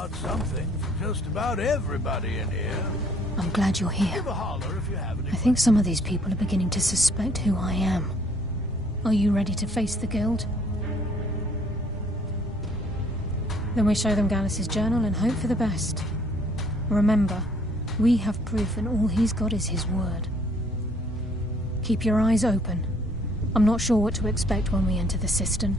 got something for just about everybody in here. I'm glad you're here. Give a holler if you have any. I think some of these people are beginning to suspect who I am. Are you ready to face the guild? Then we show them Gallus's journal and hope for the best. Remember, we have proof and all he's got is his word. Keep your eyes open. I'm not sure what to expect when we enter the cistern.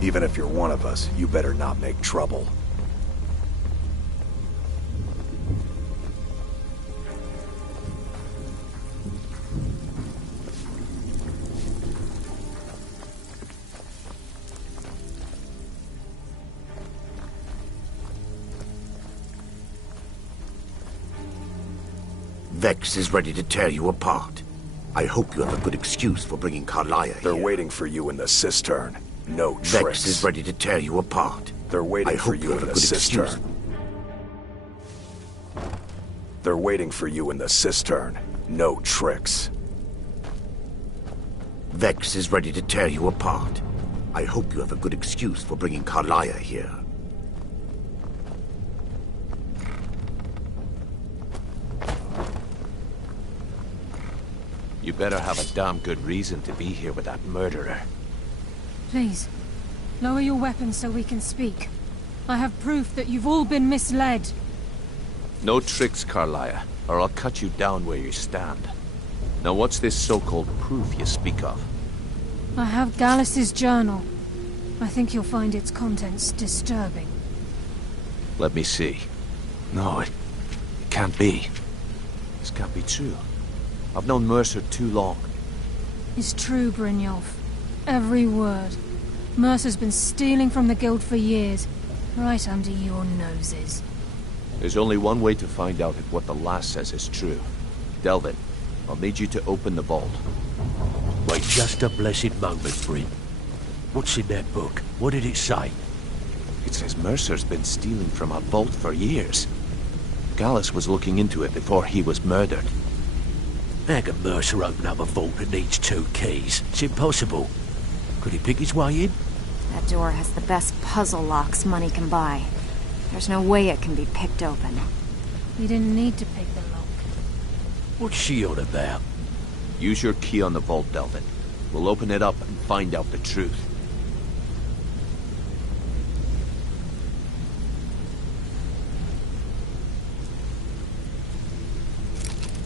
Even if you're one of us, you better not make trouble. Vex is ready to tear you apart. I hope you have a good excuse for bringing Carlia here. They're waiting for you in the cistern. No tricks. Vex is ready to tear you apart. They're waiting for you in the cistern. They're waiting for you in the cistern. No tricks. Vex is ready to tear you apart. I hope you have a good excuse for bringing Carlia here. You better have a damn good reason to be here with that murderer. Please, lower your weapons so we can speak. I have proof that you've all been misled. No tricks, Carlia, or I'll cut you down where you stand. Now what's this so-called proof you speak of? I have Gallus's journal. I think you'll find its contents disturbing. Let me see. No, it can't be. This can't be true. I've known Mercer too long. It's true, Brynjolf. Every word. Mercer's been stealing from the guild for years, right under your noses. There's only one way to find out if what the lass says is true. Delvin, I'll need you to open the vault. Wait just a blessed moment, Bryn. What's in that book? What did it say? It says Mercer's been stealing from a vault for years. Gallus was looking into it before he was murdered. How can Mercer open up a vault that needs 2 keys? It's impossible. Could he pick his way in? That door has the best puzzle locks money can buy. There's no way it can be picked open. You didn't need to pick the lock. What's she on about? Use your key on the vault, Delvin. We'll open it up and find out the truth.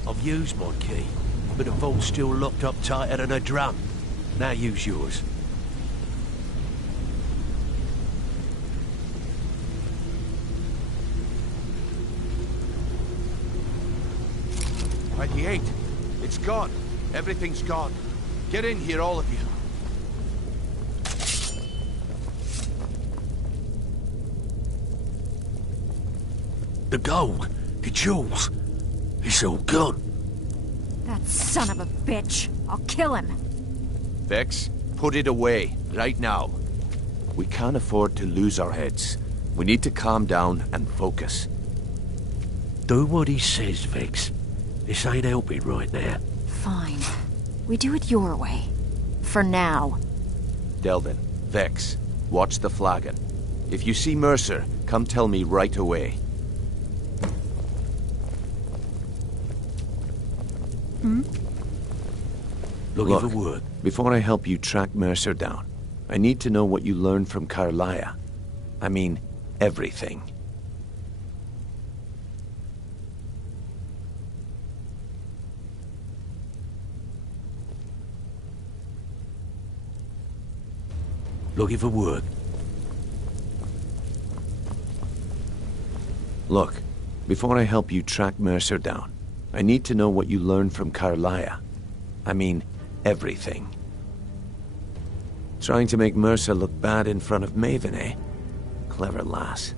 I've used my key, but the vault's still locked up tighter than a drum. Now use yours. He ain't. It's gone. Everything's gone. Get in here, all of you. The gold, the jewels, it's all gone. That son of a bitch. I'll kill him. Vex, put it away, right now. We can't afford to lose our heads. We need to calm down and focus. Do what he says, Vex. This ain't helping right now. Fine. We do it your way. For now. Delvin, Vex, watch the flagon. If you see Mercer, come tell me right away. Looking Look, for work. Before I help you track Mercer down, I need to know what you learned from Carlia. I mean, everything. Looking for work. Look, before I help you track Mercer down, I need to know what you learned from Carlia. I mean, everything. Trying to make Mercer look bad in front of Maven, eh? Clever lass.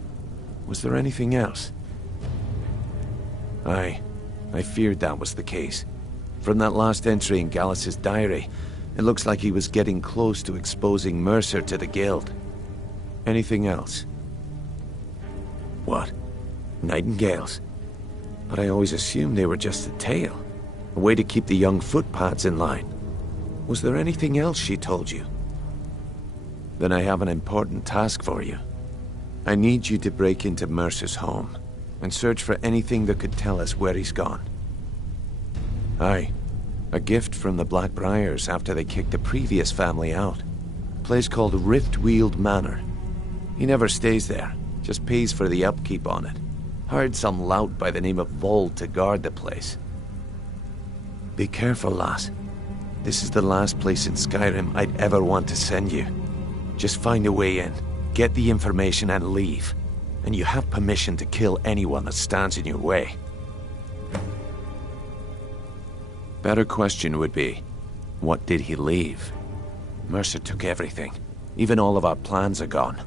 Was there anything else? I feared that was the case. From that last entry in Gallus's diary, It looks like he was getting close to exposing Mercer to the Guild. Anything else? What? Nightingales? But I always assumed they were just a tale. A way to keep the young footpads in line. Was there anything else she told you? Then I have an important task for you. I need you to break into Mercer's home and search for anything that could tell us where he's gone. Aye. A gift from the Blackbriars after they kicked the previous family out. A place called Riftweald Manor. He never stays there, just pays for the upkeep on it. Hired some lout by the name of Vold to guard the place. Be careful, lass. This is the last place in Skyrim I'd ever want to send you. Just find a way in, get the information and leave. And you have permission to kill anyone that stands in your way. Better question would be, what did he leave? Mercer took everything. Even all of our plans are gone.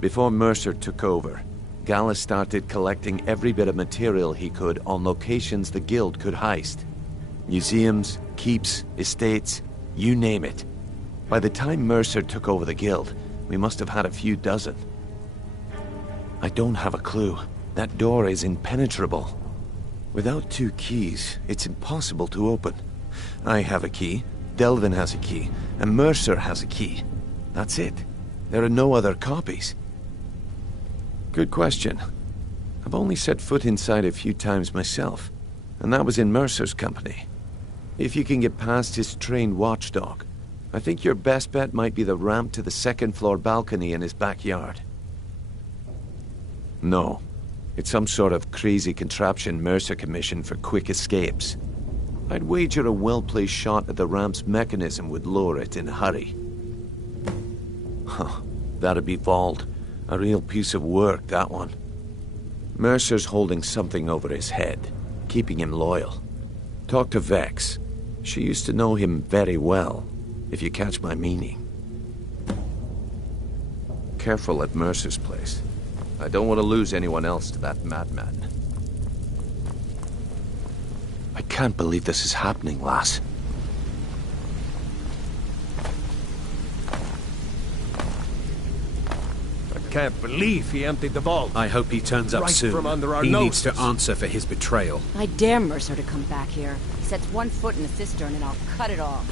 Before Mercer took over, Gallus started collecting every bit of material he could on locations the Guild could heist. Museums, keeps, estates, you name it. By the time Mercer took over the Guild, we must have had a few dozen. I don't have a clue. That door is impenetrable. Without 2 keys, it's impossible to open. I have a key, Delvin has a key, and Mercer has a key. That's it. There are no other copies. Good question. I've only set foot inside a few times myself, and that was in Mercer's company. If you can get past his trained watchdog, I think your best bet might be the ramp to the 2nd floor balcony in his backyard. No. It's some sort of crazy contraption Mercer commissioned for quick escapes. I'd wager a well-placed shot at the ramp's mechanism would lower it in a hurry. Huh. That'd be Vold. A real piece of work, that one. Mercer's holding something over his head, keeping him loyal. Talk to Vex. She used to know him very well, if you catch my meaning. Careful at Mercer's place. I don't want to lose anyone else to that madman. I can't believe this is happening, lass. I can't believe he emptied the vault. I hope he turns up right soon. From under our he noses. needs to answer for his betrayal. I dare Mercer to come back here. He sets 1 foot in the cistern and I'll cut it off.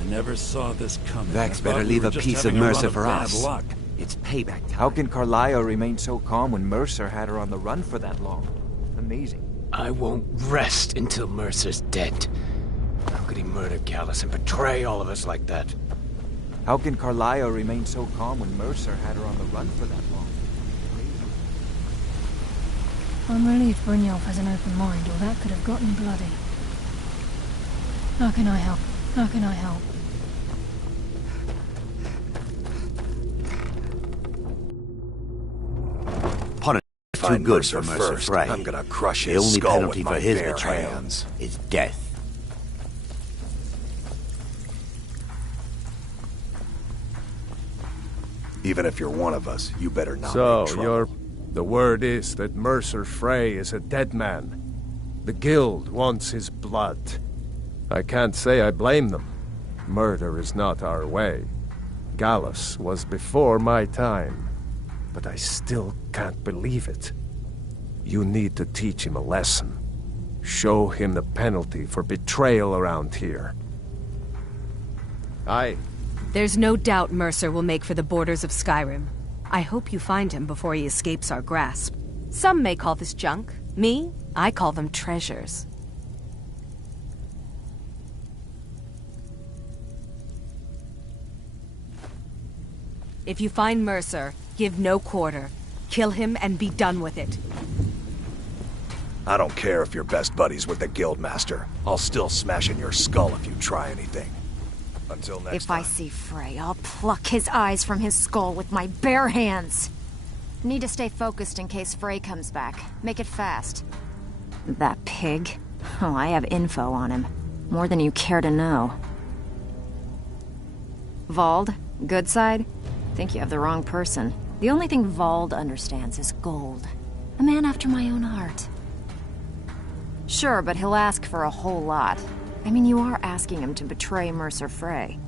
I never saw this coming. Vex better leave a piece of Mercer for us. It's payback time. How can Carlisle remain so calm when Mercer had her on the run for that long? Amazing. I won't rest until Mercer's dead. How could he murder Gallus and betray all of us like that? How can Carlisle remain so calm when Mercer had her on the run for that long? I'm relieved Brynjolf has an open mind, or that could have gotten bloody. How can I help? How can I help? Too good for Mercer Frey. I'm gonna crush The his only skull penalty with for my his bare betrayal hands. is death. Even if you're one of us, you better not So, make trouble. the word is that Mercer Frey is a dead man. The Guild wants his blood. I can't say I blame them. Murder is not our way. Gallus was before my time. But I still can't believe it. You need to teach him a lesson. Show him the penalty for betrayal around here. Aye. There's no doubt Mercer will make for the borders of Skyrim. I hope you find him before he escapes our grasp. Some may call this junk. Me, I call them treasures. If you find Mercer, give no quarter. Kill him and be done with it. I don't care if you're best buddies with the Guildmaster. I'll still smash in your skull if you try anything. Until next If time. I see Frey, I'll pluck his eyes from his skull with my bare hands. Need to stay focused in case Frey comes back. Make it fast. That pig? Oh, I have info on him. More than you care to know. Vold? Good side? Think you have the wrong person. The only thing Vold understands is gold. A man after my own heart. Sure, but he'll ask for a whole lot. I mean, you are asking him to betray Mercer Frey.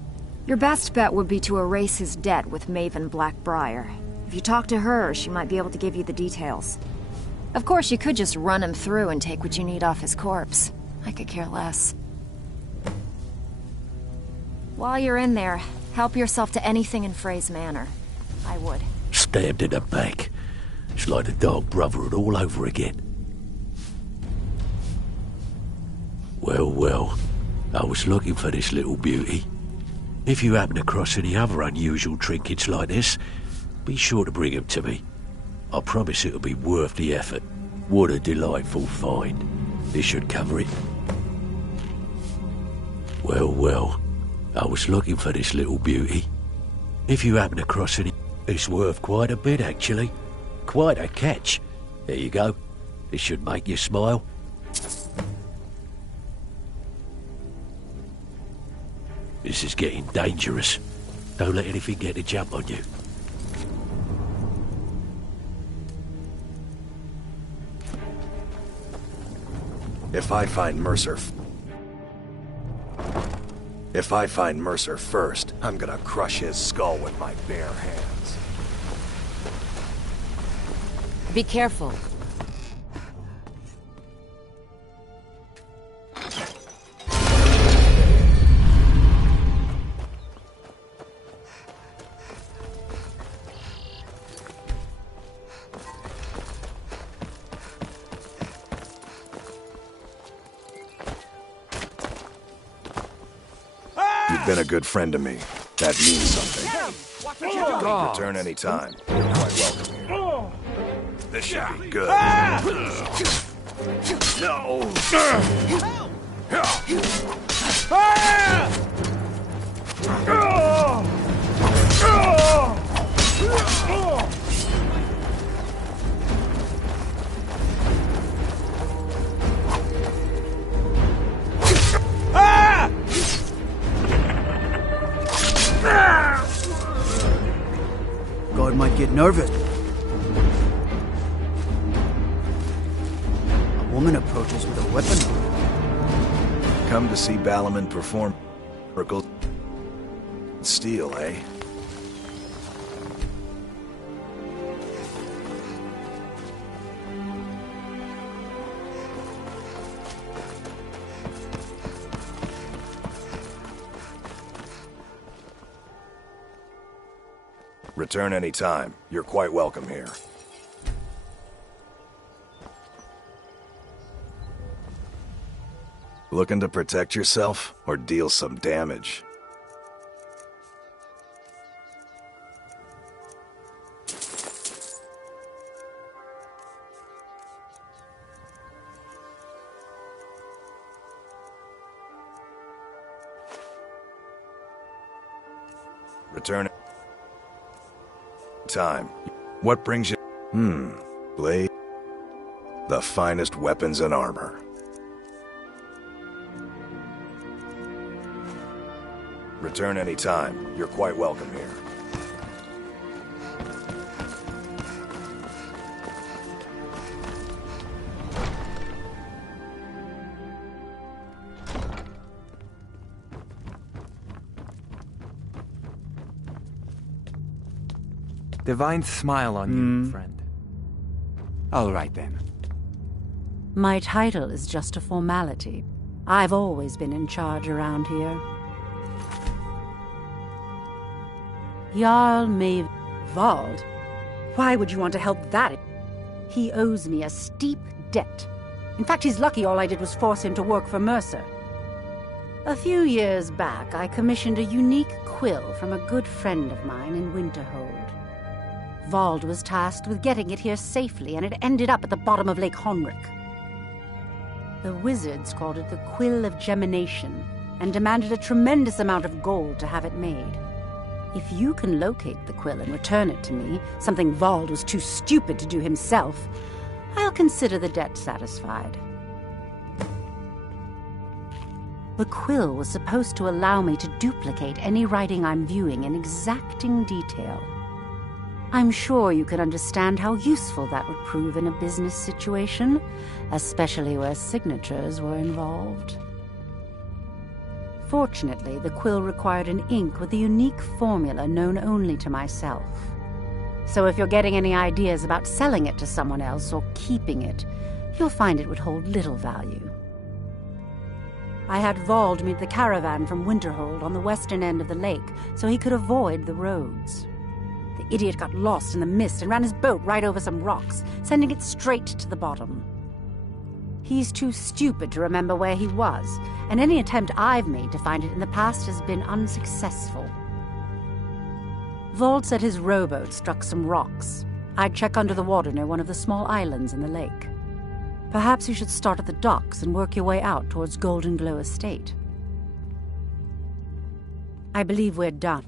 Your best bet would be to erase his debt with Maven Blackbriar. If you talk to her, she might be able to give you the details. Of course, you could just run him through and take what you need off his corpse. I could care less. While you're in there, help yourself to anything in Frey's manor. I would. Stabbed in the back. It's like the Dark Brotherhood all over again. Well, well, I was looking for this little beauty. If you happen across any other unusual trinkets like this, be sure to bring them to me. I promise it'll be worth the effort. What a delightful find. This should cover it. Well, well, I was looking for this little beauty. If you happen across any... It's worth quite a bit, actually. Quite a catch. There you go. This should make you smile. This is getting dangerous. Don't let anything get a jump on you. If I find Mercer first, I'm gonna crush his skull with my bare hands. Be careful. You've been a good friend to me. That means something. Return any time. You're quite welcome here. This should be good. No! Guard might get nervous. A woman approaches with a weapon. Come to see Balaman perform miracles. Steel, eh? Return any time. You're quite welcome here. Looking to protect yourself or deal some damage? Return time. What brings you? Blade. The finest weapons and armor. Return any time. You're quite welcome here. Divine smile on you, friend. All right, then. My title is just a formality. I've always been in charge around here. Jarl Maeve Vald? Why would you want to help that? He owes me a steep debt. In fact, he's lucky all I did was force him to work for Mercer. A few years back, I commissioned a unique quill from a good friend of mine in Winterhold. Vald was tasked with getting it here safely, and it ended up at the bottom of Lake Honrick. The wizards called it the Quill of Gemination, and demanded a tremendous amount of gold to have it made. If you can locate the quill and return it to me, something Vald was too stupid to do himself, I'll consider the debt satisfied. The quill was supposed to allow me to duplicate any writing I'm viewing in exacting detail. I'm sure you can understand how useful that would prove in a business situation, especially where signatures were involved. Fortunately, the quill required an ink with a unique formula known only to myself. So if you're getting any ideas about selling it to someone else or keeping it, you'll find it would hold little value. I had Vald meet the caravan from Winterhold on the western end of the lake so he could avoid the roads. The idiot got lost in the mist and ran his boat right over some rocks, sending it straight to the bottom. He's too stupid to remember where he was, and any attempt I've made to find it in the past has been unsuccessful. Vald said his rowboat struck some rocks. I'd check under the water near one of the small islands in the lake. Perhaps you should start at the docks and work your way out towards Golden Glow Estate. I believe we're done.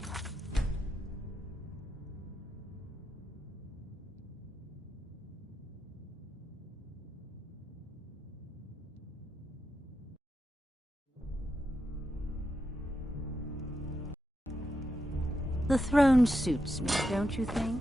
The throne suits me, don't you think?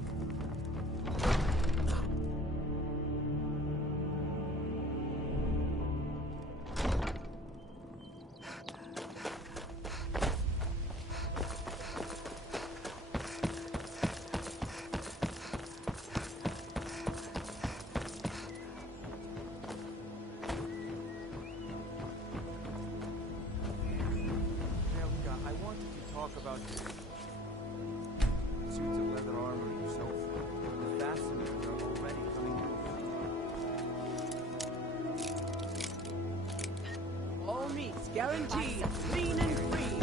Guaranteed, clean and free.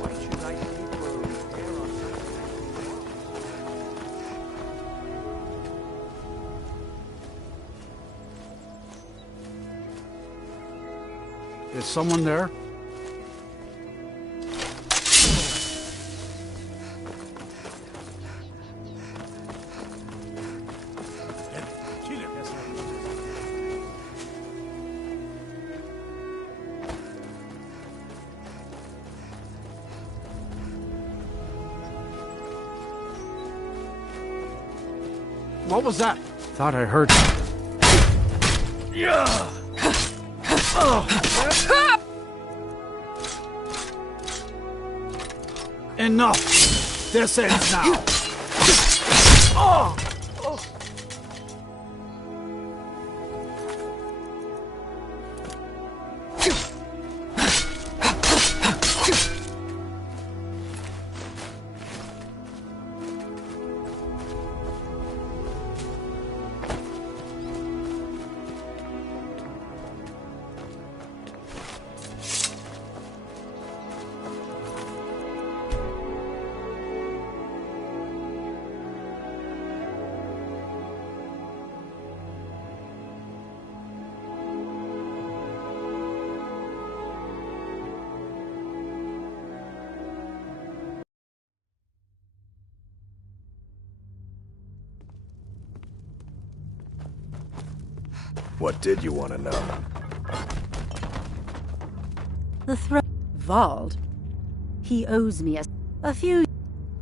Why should I pay for a repair on something? Is someone there? What was that? Thought I heard. Yeah. Enough. This ends now. Oh. What did you want to know? The Vald. He owes me a few...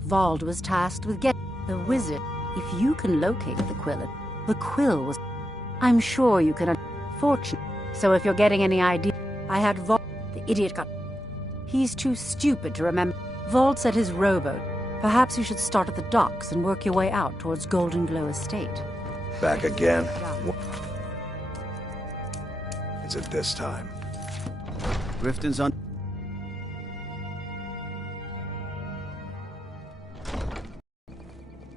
Vald was tasked with getting the wizard. If you can locate the quill was... I'm sure you can... Fortune. So if you're getting any idea... I had Vald... The idiot got... He's too stupid to remember. Vald said his rowboat. Perhaps you should start at the docks and work your way out towards Golden Glow Estate. Back again? Is it this time? Riften's on...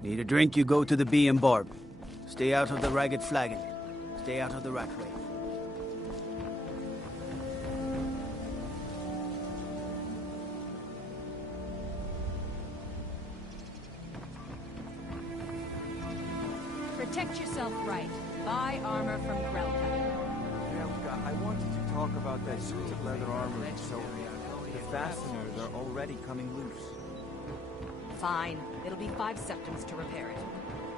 Need a drink, you go to the Bee and Barb. Stay out of the Ragged Flagon. Stay out of the Ratway. Protect yourself right. Buy armor from Grelka. I wanted to talk about that suit of leather armor in Sofia. The fasteners are already coming loose. Fine. It'll be 5 septims to repair it.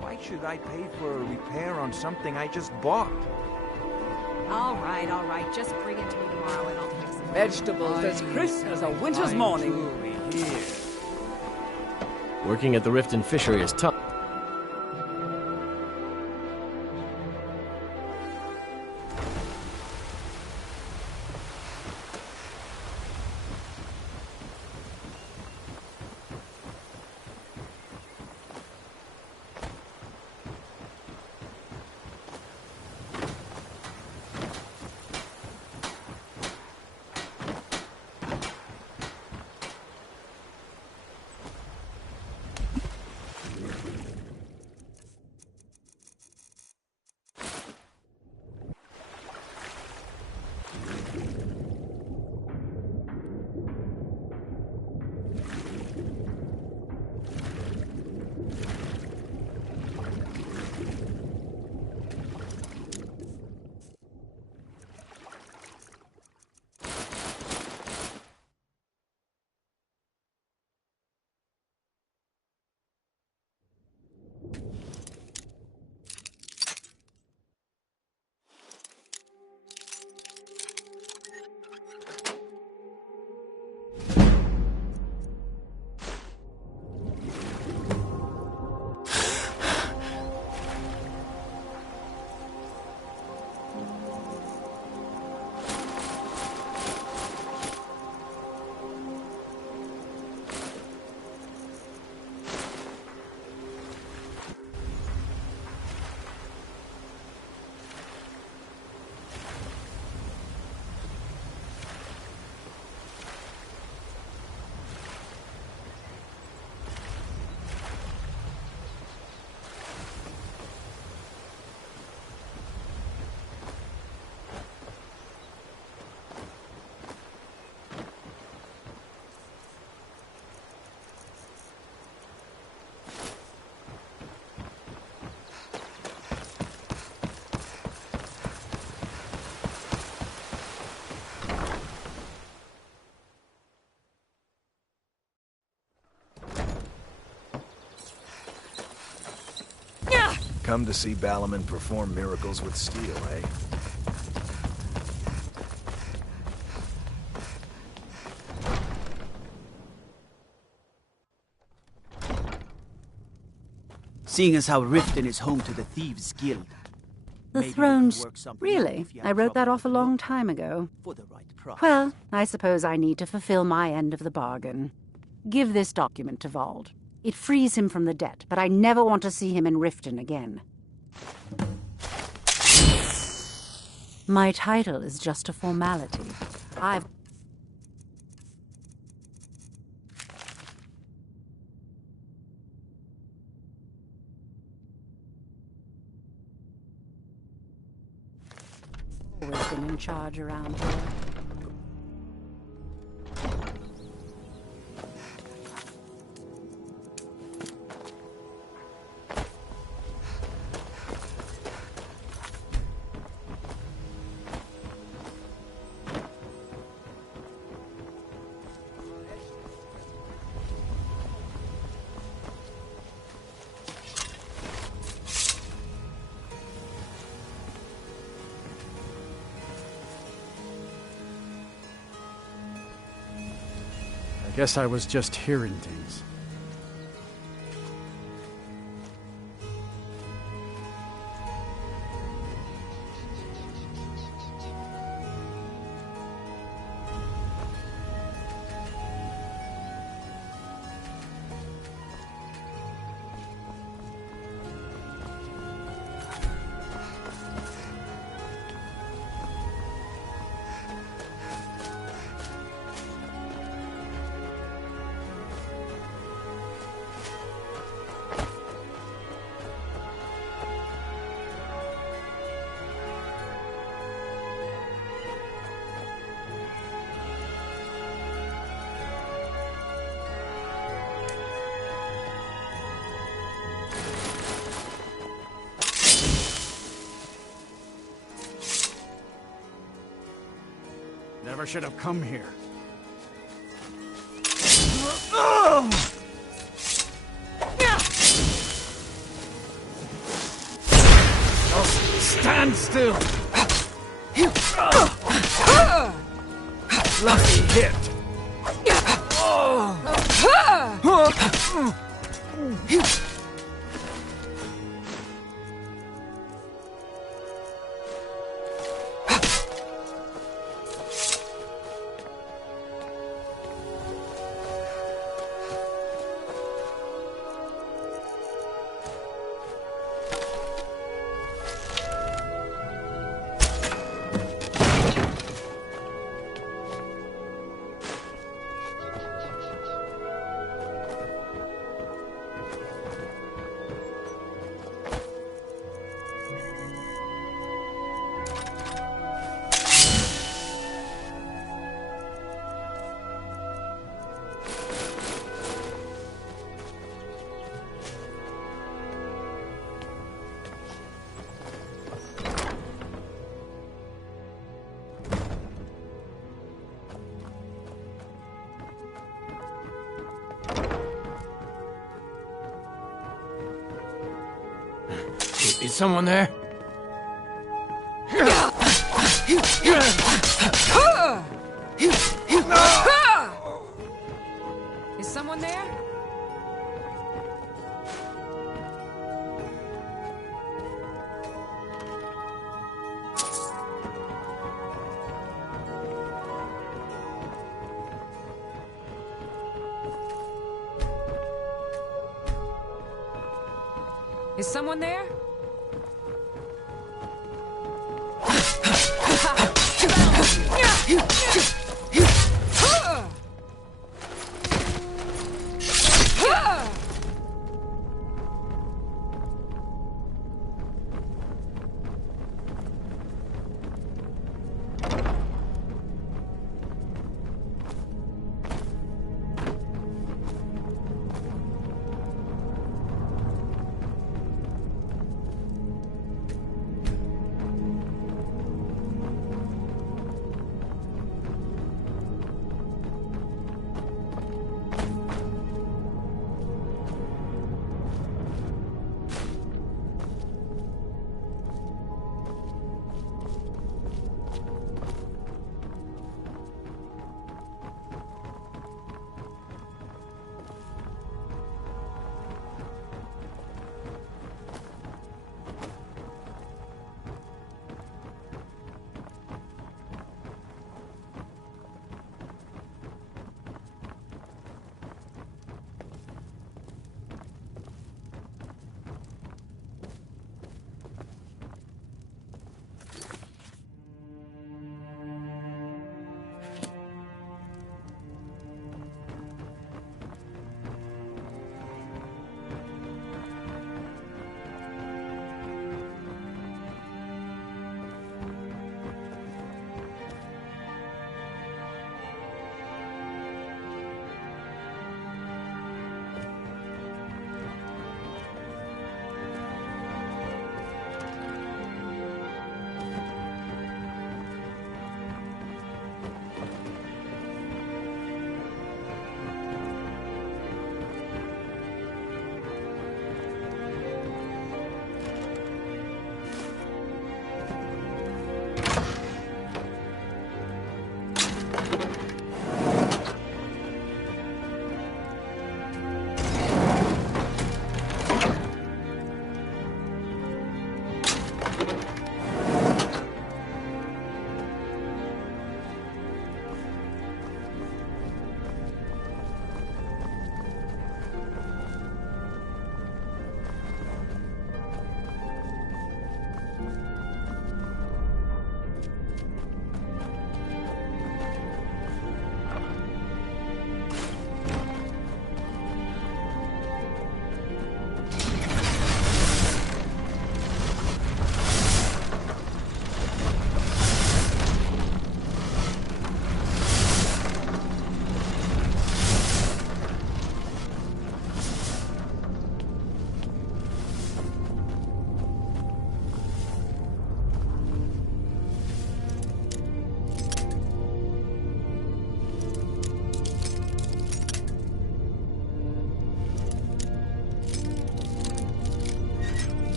Why should I pay for a repair on something I just bought? All right. Just bring it to me tomorrow and I'll fix it. Vegetables as crisp as a winter's morning. Working at the Riften fishery is tough. Come to see Balaman perform miracles with steel, eh? Seeing as how Riften is home to the Thieves' Guild. The Thrones... Really? I wrote that off a long time ago. Well, I suppose I need to fulfill my end of the bargain. Give this document to Vald. It frees him from the debt, but I never want to see him in Riften again. My title is just a formality. I've... always been in charge around here. Guess I was just hearing things. Never should have come here. Just stand still. Lucky hit. Is someone there? Is someone there? Is someone there?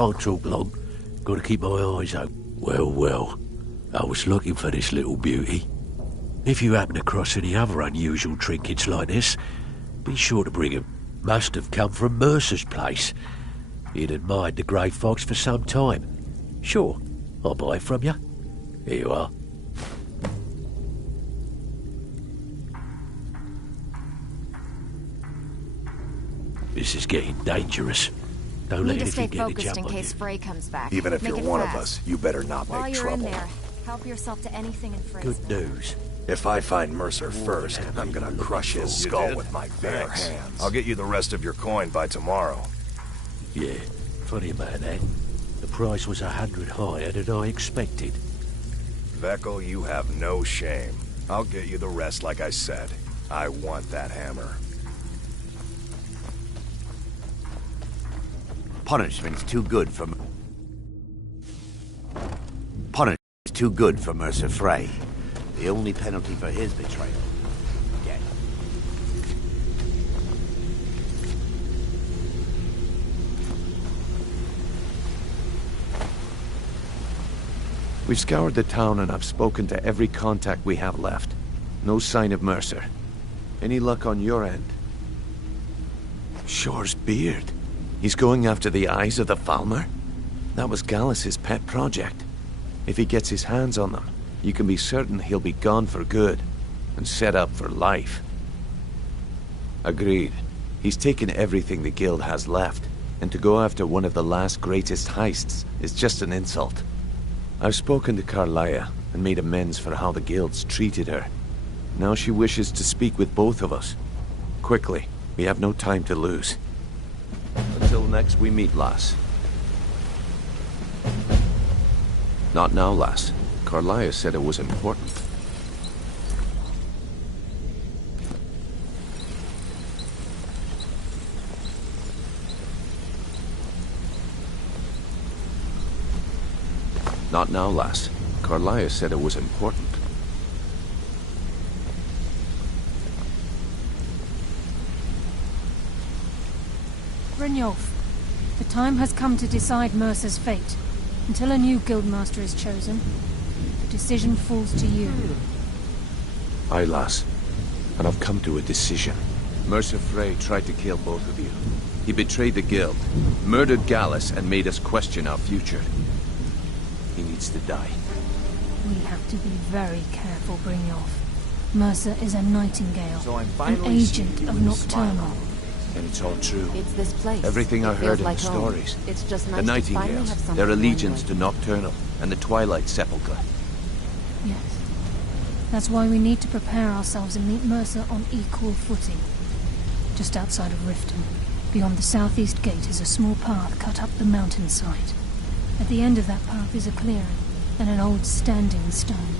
can't talk long. Gotta keep my eyes open. Well, well. I was looking for this little beauty. If you happen across any other unusual trinkets like this, be sure to bring 'em. Must have come from Mercer's place. He'd admired the grey fox for some time. Sure, I'll buy it from you. Here you are. This is getting dangerous. Don't let Need to stay anything get the focused jump in on case you. Frey comes back. Even if Make you're it one of fast. us, you better not While make you're trouble. in there, help yourself to anything in Frey's Good news. If I find Mercer first, I'm gonna crush his skull with my bare hands. I'll get you the rest of your coin by tomorrow. Yeah, funny about that. The price was 100 higher than I expected. Veckel, you have no shame. I'll get you the rest like I said. I want that hammer. Punishment's too good for... Punishment's too good for Mercer Frey. The only penalty for his betrayal. Death. We've scoured the town and I've spoken to every contact we have left. No sign of Mercer. Any luck on your end? Shore's beard. He's going after the eyes of the Falmer? That was Gallus's pet project. If he gets his hands on them, you can be certain he'll be gone for good, and set up for life. Agreed. He's taken everything the Guild has left, and to go after one of the last greatest heists is just an insult. I've spoken to Carlia, and made amends for how the Guild's treated her. Now she wishes to speak with both of us. Quickly, we have no time to lose. Until next we meet, lass. Not now, lass. Carlia said it was important. Not now, lass. Carlia said it was important. Brynjolf, the time has come to decide Mercer's fate. Until a new guildmaster is chosen, the decision falls to you. Aye, lass. And I've come to a decision. Mercer Frey tried to kill both of you. He betrayed the Guild, murdered Gallus, and made us question our future. He needs to die. We have to be very careful, Brynjolf. Mercer is a Nightingale, So I'm an finally agent seeing of you Nocturnal. And it's all true. It's this place. Everything I It heard feels in like the home. stories. It's just The nice to finally have Nightingales, something their to allegiance end to with. Nocturnal, and the Twilight Sepulchre. Yes. That's why we need to prepare ourselves and meet Mercer on equal footing. Just outside of Riften, beyond the southeast gate, is a small path cut up the mountainside. At the end of that path is a clearing, and an old standing stone.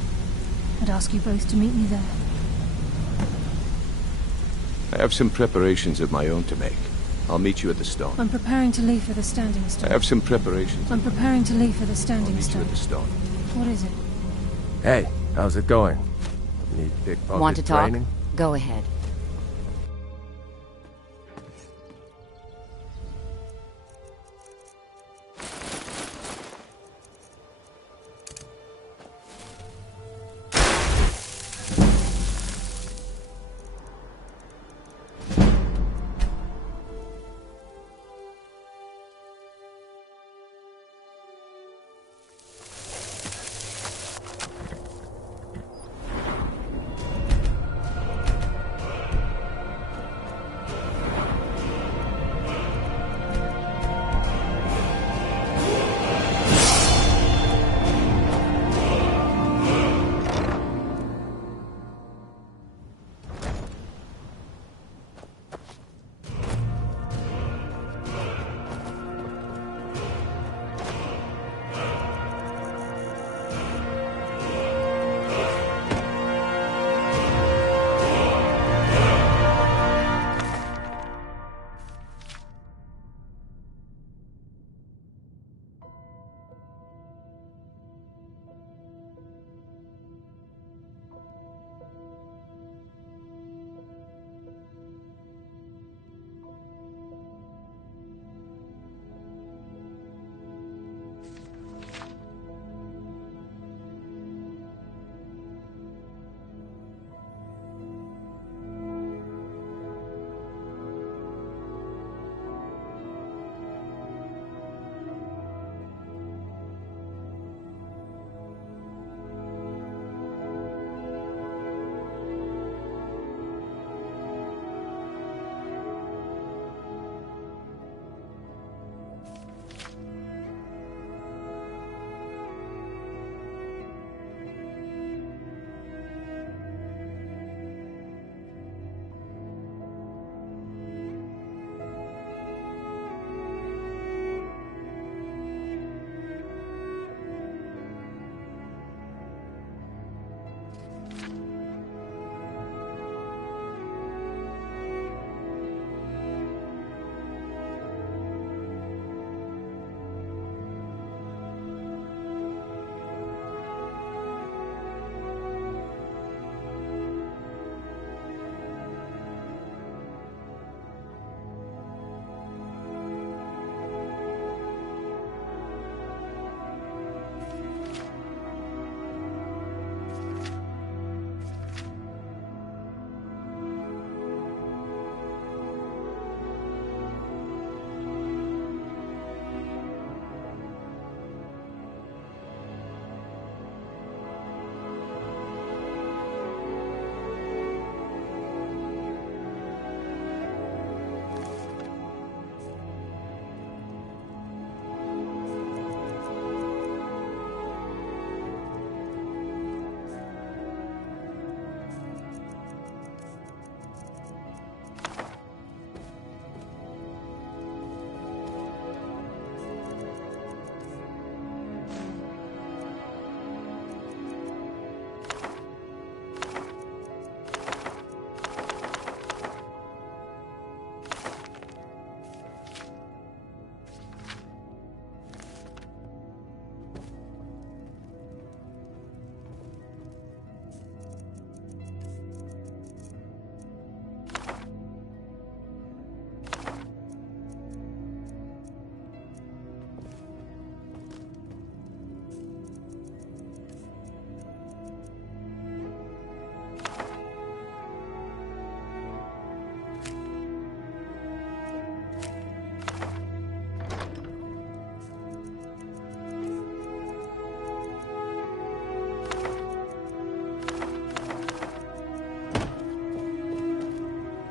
I'd ask you both to meet me there. I have some preparations of my own to make. I'll meet you at the stone. I'm preparing to leave for the standing stone. I have some preparations. I'm preparing to leave for the I'll standing meet you stone. at the stone. What is it? Hey, how's it going? Need pickpocket Want to talk? training? Go ahead.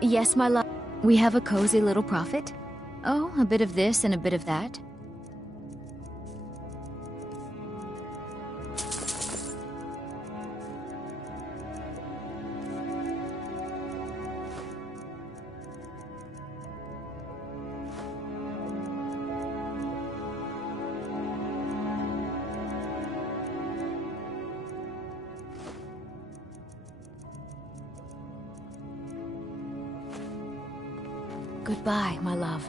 Yes, my love. We have a cozy little prophet. Oh, a bit of this and a bit of that. Goodbye, my love.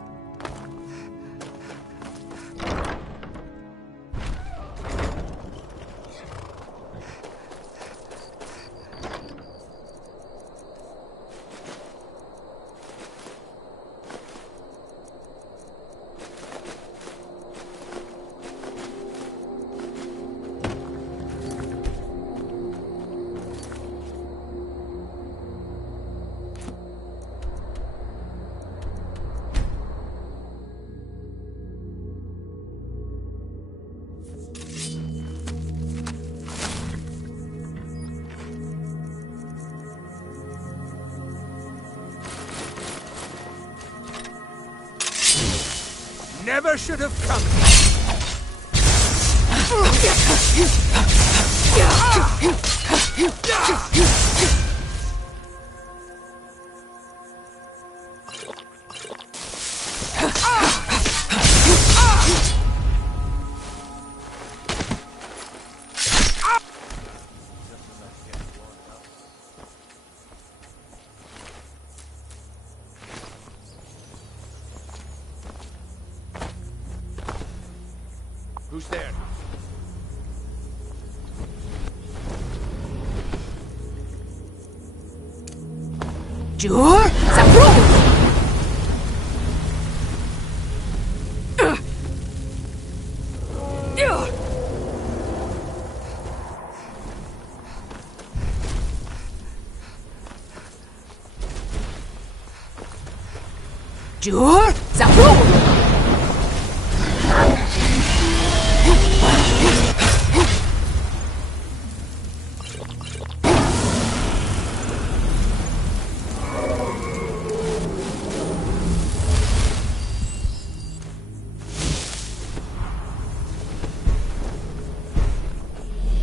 Never should have come. Who's there? Jur Zabru! Jur Zabru!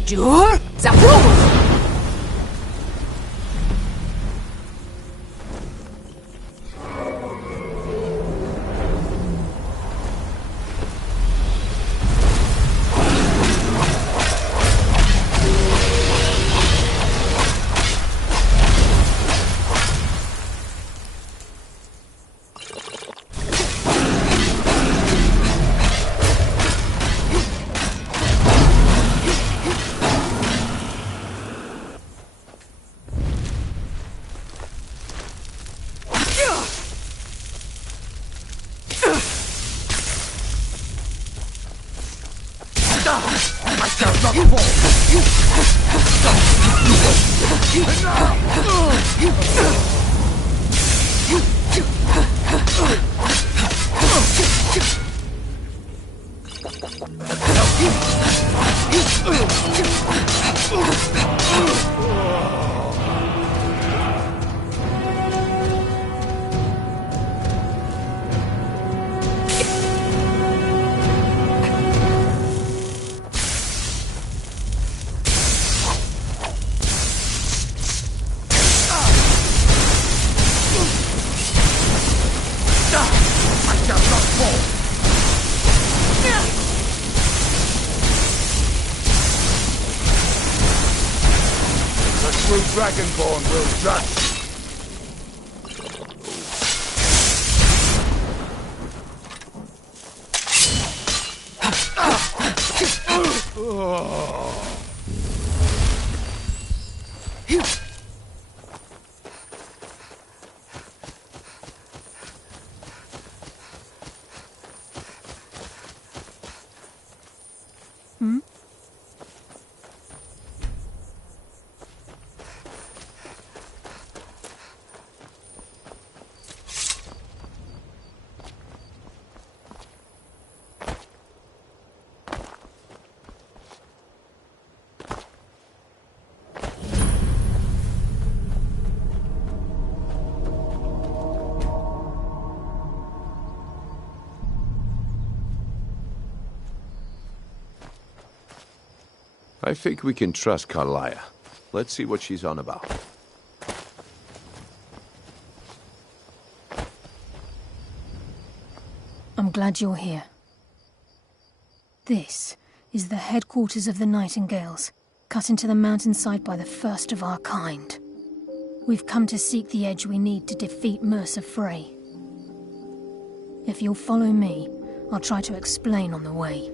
Jur Zabru! I shall not true Dragonborn will judge. Hmm? I think we can trust Carlia. Let's see what she's on about. I'm glad you're here. This is the headquarters of the Nightingales, cut into the mountainside by the first of our kind. We've come to seek the edge we need to defeat Mercer Frey. If you'll follow me, I'll try to explain on the way.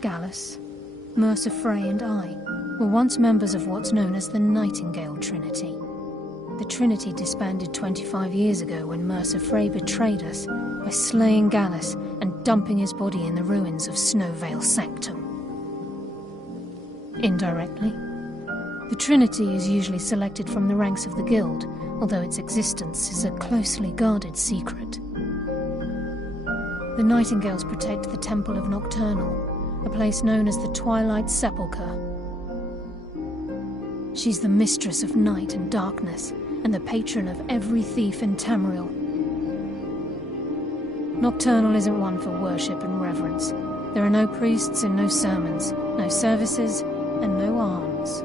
Gallus, Mercer Frey and I were once members of what's known as the Nightingale Trinity. The Trinity disbanded 25 years ago when Mercer Frey betrayed us by slaying Gallus and dumping his body in the ruins of Snowvale Sanctum. Indirectly, the Trinity is usually selected from the ranks of the Guild, although its existence is a closely guarded secret. The Nightingales protect the Temple of Nocturnal, a place known as the Twilight Sepulchre. She's the mistress of night and darkness, and the patron of every thief in Tamriel. Nocturnal isn't one for worship and reverence. There are no priests and no sermons, no services, and no arms.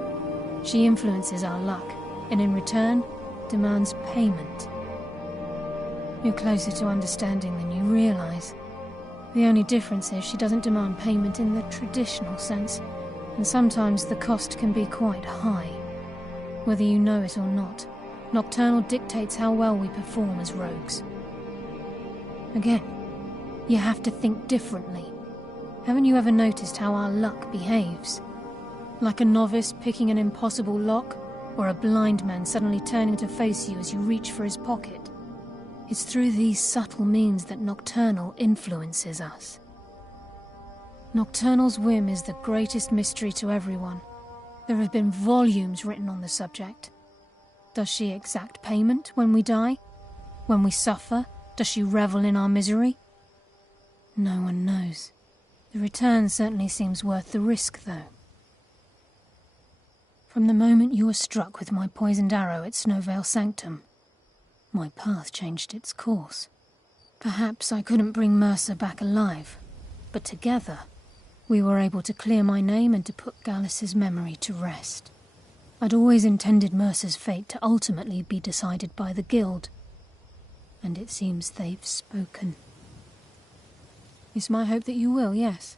She influences our luck, and in return, demands payment. You're closer to understanding than you realize. The only difference is she doesn't demand payment in the traditional sense, and sometimes the cost can be quite high. Whether you know it or not, Nocturnal dictates how well we perform as rogues. Again, you have to think differently. Haven't you ever noticed how our luck behaves? Like a novice picking an impossible lock, or a blind man suddenly turning to face you as you reach for his pocket. It's through these subtle means that Nocturnal influences us. Nocturnal's whim is the greatest mystery to everyone. There have been volumes written on the subject. Does she exact payment when we die? When we suffer, does she revel in our misery? No one knows. The return certainly seems worth the risk, though. From the moment you were struck with my poisoned arrow at Snowvale Sanctum, my path changed its course. Perhaps I couldn't bring Mercer back alive, but together, we were able to clear my name and to put Gallus's memory to rest. I'd always intended Mercer's fate to ultimately be decided by the Guild, and it seems they've spoken. It's my hope that you will, yes.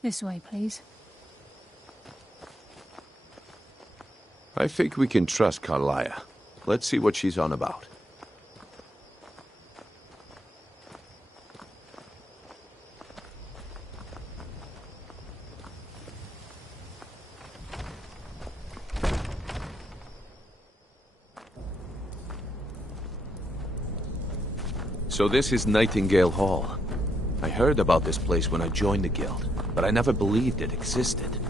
This way, please. I think we can trust Carlia. Let's see what she's on about. So this is Nightingale Hall. I heard about this place when I joined the Guild, but I never believed it existed.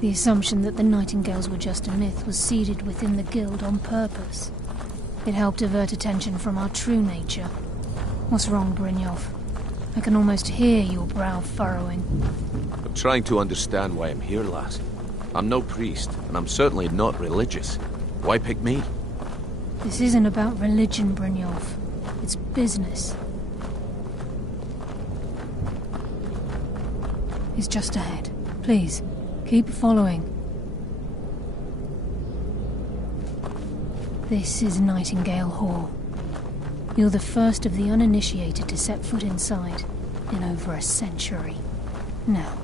The assumption that the Nightingales were just a myth was seeded within the Guild on purpose. It helped divert attention from our true nature. What's wrong, Brynjolf? I can almost hear your brow furrowing. I'm trying to understand why I'm here, lass. I'm no priest, and I'm certainly not religious. Why pick me? This isn't about religion, Brynjolf. It's business. It's just ahead. Please, keep following. This is Nightingale Hall. You're the first of the uninitiated to set foot inside in over a century. Now,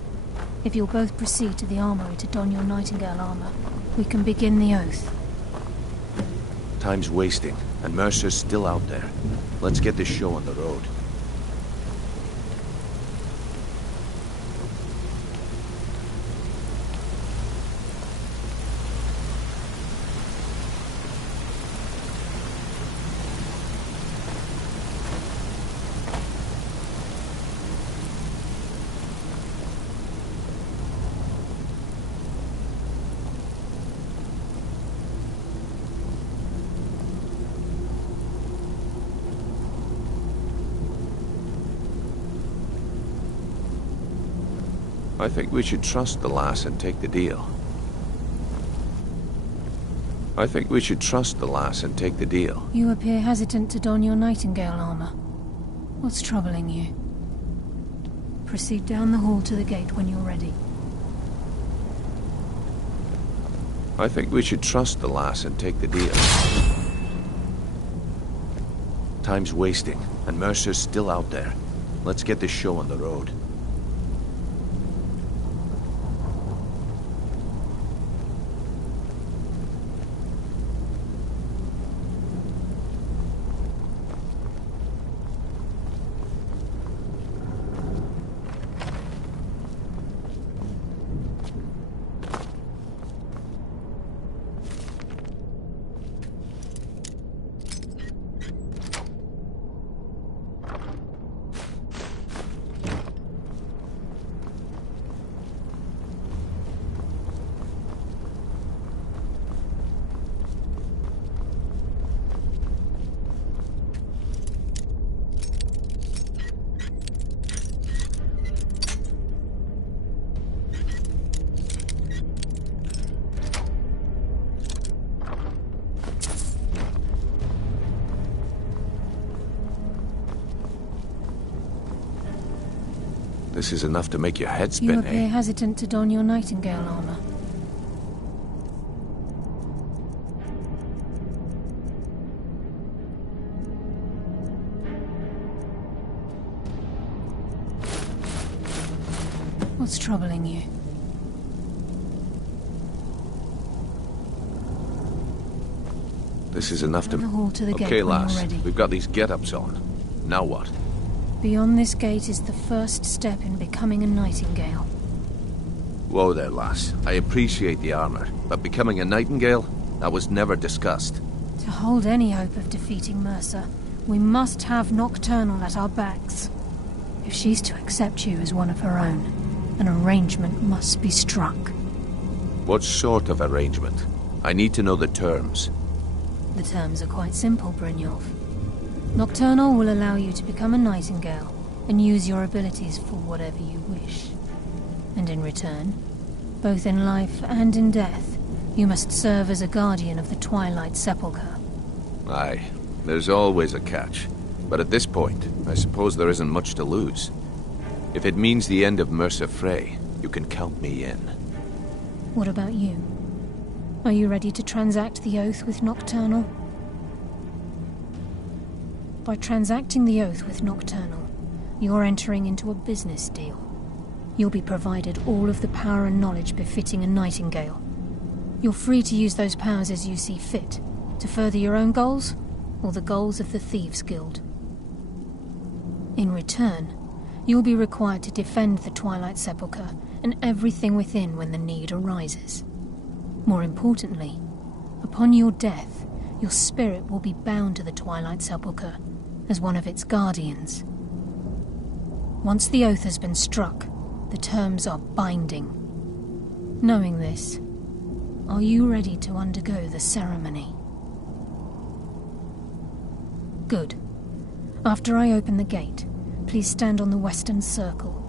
if you'll both proceed to the armory to don your Nightingale armor, we can begin the oath. Time's wasting, and Mercer's still out there. Let's get this show on the road. I think we should trust the lass and take the deal. I think we should trust the lass and take the deal. You appear hesitant to don your Nightingale armor. What's troubling you? proceed down the hall to the gate when you're ready. I think we should trust the lass and take the deal. Time's wasting, and Mercer's still out there. Let's get this show on the road. This is enough to make your head spin, You appear eh? hesitant to don your Nightingale armor. What's troubling you? This is enough to... Down the hall to the gate Okay, when you're lass. ready. We've got these get-ups on. Now what? Beyond this gate is the first step in becoming a Nightingale. Whoa there, lass. I appreciate the armor, but becoming a Nightingale? That was never discussed. To hold any hope of defeating Mercer, we must have Nocturnal at our backs. If she's to accept you as one of her own, an arrangement must be struck. What sort of arrangement? I need to know the terms. The terms are quite simple, Brynjolf. Nocturnal will allow you to become a Nightingale and use your abilities for whatever you wish. And in return, both in life and in death, you must serve as a guardian of the Twilight Sepulchre. Aye, there's always a catch. But at this point, I suppose there isn't much to lose. If it means the end of Mercer Frey, you can count me in. What about you? Are you ready to transact the oath with Nocturnal? By transacting the oath with Nocturnal, you're entering into a business deal. You'll be provided all of the power and knowledge befitting a Nightingale. You're free to use those powers as you see fit, to further your own goals, or the goals of the Thieves' Guild. In return, you'll be required to defend the Twilight Sepulchre and everything within when the need arises. More importantly, upon your death, your spirit will be bound to the Twilight Sepulchre as one of its guardians. Once the oath has been struck, the terms are binding. Knowing this, are you ready to undergo the ceremony? Good. After I open the gate, please stand on the western circle.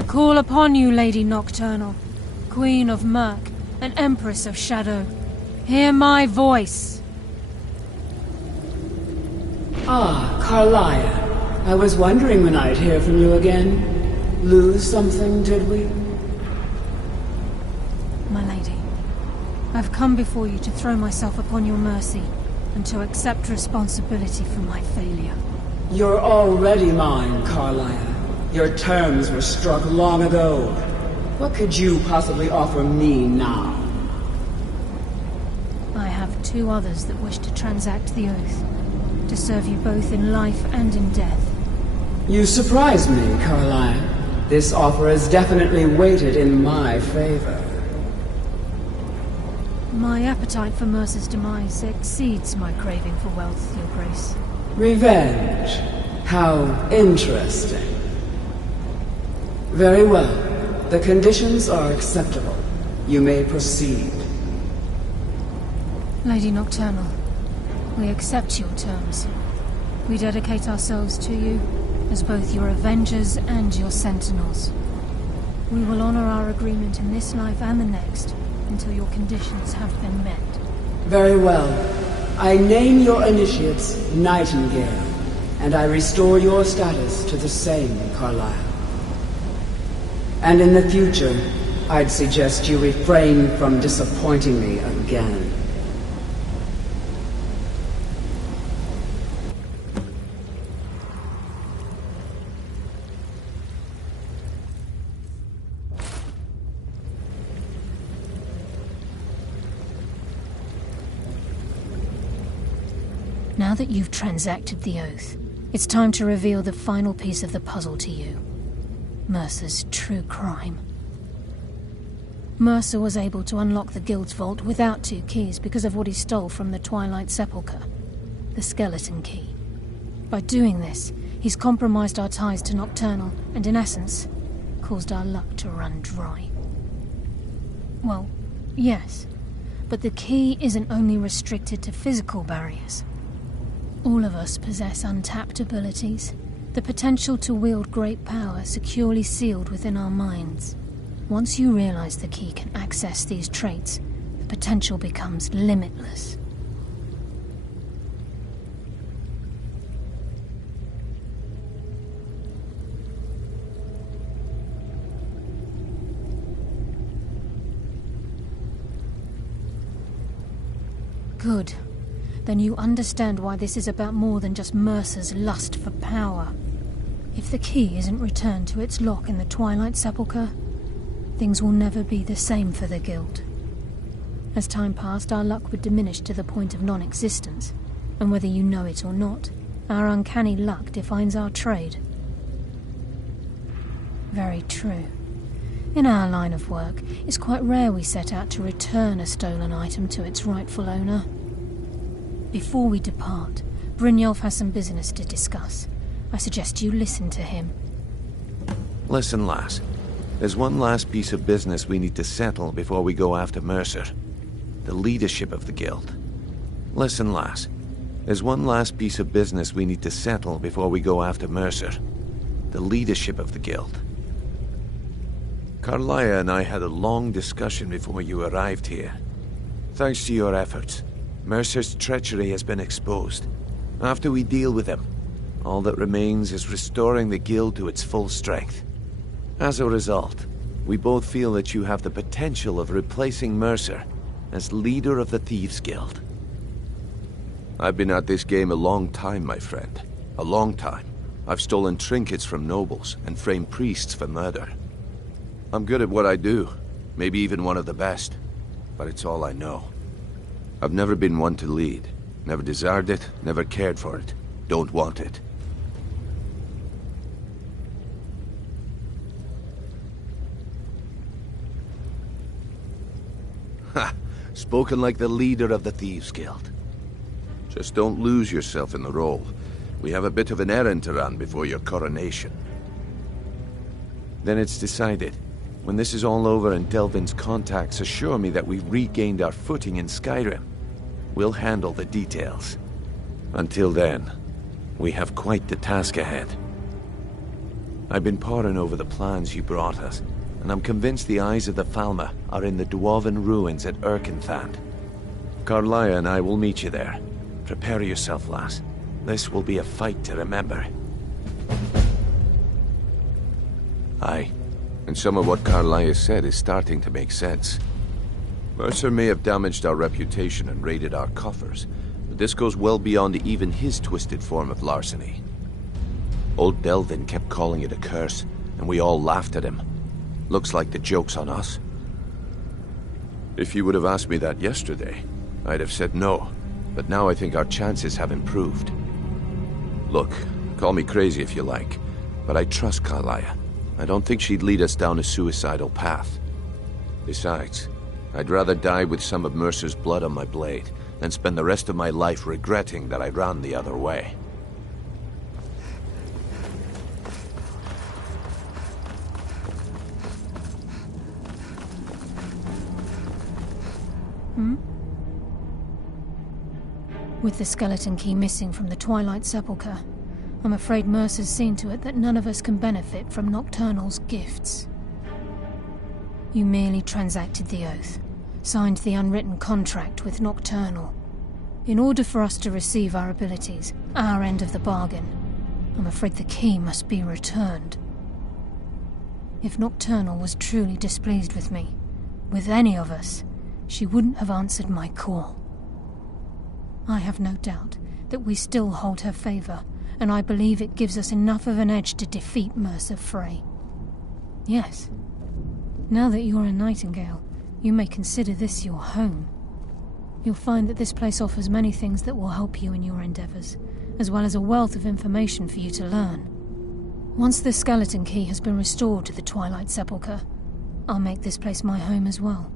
I call upon you, Lady Nocturnal, Queen of Murk and Empress of Shadow. Hear my voice. Ah, Carlia. I was wondering when I'd hear from you again. Lose something, did we? My lady, I've come before you to throw myself upon your mercy and to accept responsibility for my failure. You're already mine, Carlia. Your terms were struck long ago. What could you possibly offer me now? I have two others that wish to transact the oath, to serve you both in life and in death. You surprise me, Carlia. This offer is definitely weighted in my favor. My appetite for Mercer's demise exceeds my craving for wealth, Your Grace. Revenge. How interesting. Very well. The conditions are acceptable. You may proceed. Lady Nocturnal, we accept your terms. We dedicate ourselves to you as both your avengers and your sentinels. We will honor our agreement in this life and the next until your conditions have been met. Very well. I name your initiates Nightingale, and I restore your status to the same, Carlisle. And in the future, I'd suggest you refrain from disappointing me again. Now that you've transacted the oath, it's time to reveal the final piece of the puzzle to you. Mercer's true crime. Mercer was able to unlock the Guild's vault without 2 keys because of what he stole from the Twilight Sepulchre, the skeleton key. By doing this, he's compromised our ties to Nocturnal and, in essence, caused our luck to run dry. Well, yes, but the key isn't only restricted to physical barriers. All of us possess untapped abilities, the potential to wield great power securely sealed within our minds. Once you realize the key can access these traits, the potential becomes limitless. Good. Then you understand why this is about more than just Mercer's lust for power. If the key isn't returned to its lock in the Twilight Sepulchre, things will never be the same for the Guild. As time passed, our luck would diminish to the point of non-existence, and whether you know it or not, our uncanny luck defines our trade. Very true. In our line of work, it's quite rare we set out to return a stolen item to its rightful owner. Before we depart, Brynjolf has some business to discuss. I suggest you listen to him. Listen, lass. There's one last piece of business we need to settle before we go after Mercer. The leadership of the Guild. Listen, lass. There's one last piece of business we need to settle before we go after Mercer. The leadership of the Guild. Carlia and I had a long discussion before you arrived here. Thanks to your efforts, Mercer's treachery has been exposed. After we deal with him, all that remains is restoring the Guild to its full strength. As a result, we both feel that you have the potential of replacing Mercer as leader of the Thieves' Guild. I've been at this game a long time, my friend. A long time. I've stolen trinkets from nobles and framed priests for murder. I'm good at what I do, maybe even one of the best, but it's all I know. I've never been one to lead. Never desired it, never cared for it. Don't want it. Ha! Spoken like the leader of the Thieves' Guild. Just don't lose yourself in the role. We have a bit of an errand to run before your coronation. Then it's decided. When this is all over and Delvin's contacts assure me that we've regained our footing in Skyrim, we'll handle the details. Until then, we have quite the task ahead. I've been poring over the plans you brought us, and I'm convinced the eyes of the Falmer are in the Dwarven ruins at Erkenthand. Carlia and I will meet you there. Prepare yourself, lass. This will be a fight to remember. Aye, and some of what Carlia said is starting to make sense. Mercer may have damaged our reputation and raided our coffers, but this goes well beyond even his twisted form of larceny. Old Delvin kept calling it a curse, and we all laughed at him. Looks like the joke's on us. If you would have asked me that yesterday, I'd have said no, but now I think our chances have improved. Look, call me crazy if you like, but I trust Carlia. I don't think she'd lead us down a suicidal path. Besides, I'd rather die with some of Mercer's blood on my blade than spend the rest of my life regretting that I ran the other way. With the skeleton key missing from the Twilight Sepulchre, I'm afraid Mercer's seen to it that none of us can benefit from Nocturnal's gifts. You merely transacted the oath, signed the unwritten contract with Nocturnal. In order for us to receive our abilities, our end of the bargain, I'm afraid the key must be returned. If Nocturnal was truly displeased with me, with any of us, she wouldn't have answered my call. I have no doubt that we still hold her favor, and I believe it gives us enough of an edge to defeat Mercer Frey. Yes. Now that you're a Nightingale, you may consider this your home. You'll find that this place offers many things that will help you in your endeavors, as well as a wealth of information for you to learn. Once the skeleton key has been restored to the Twilight Sepulchre, I'll make this place my home as well.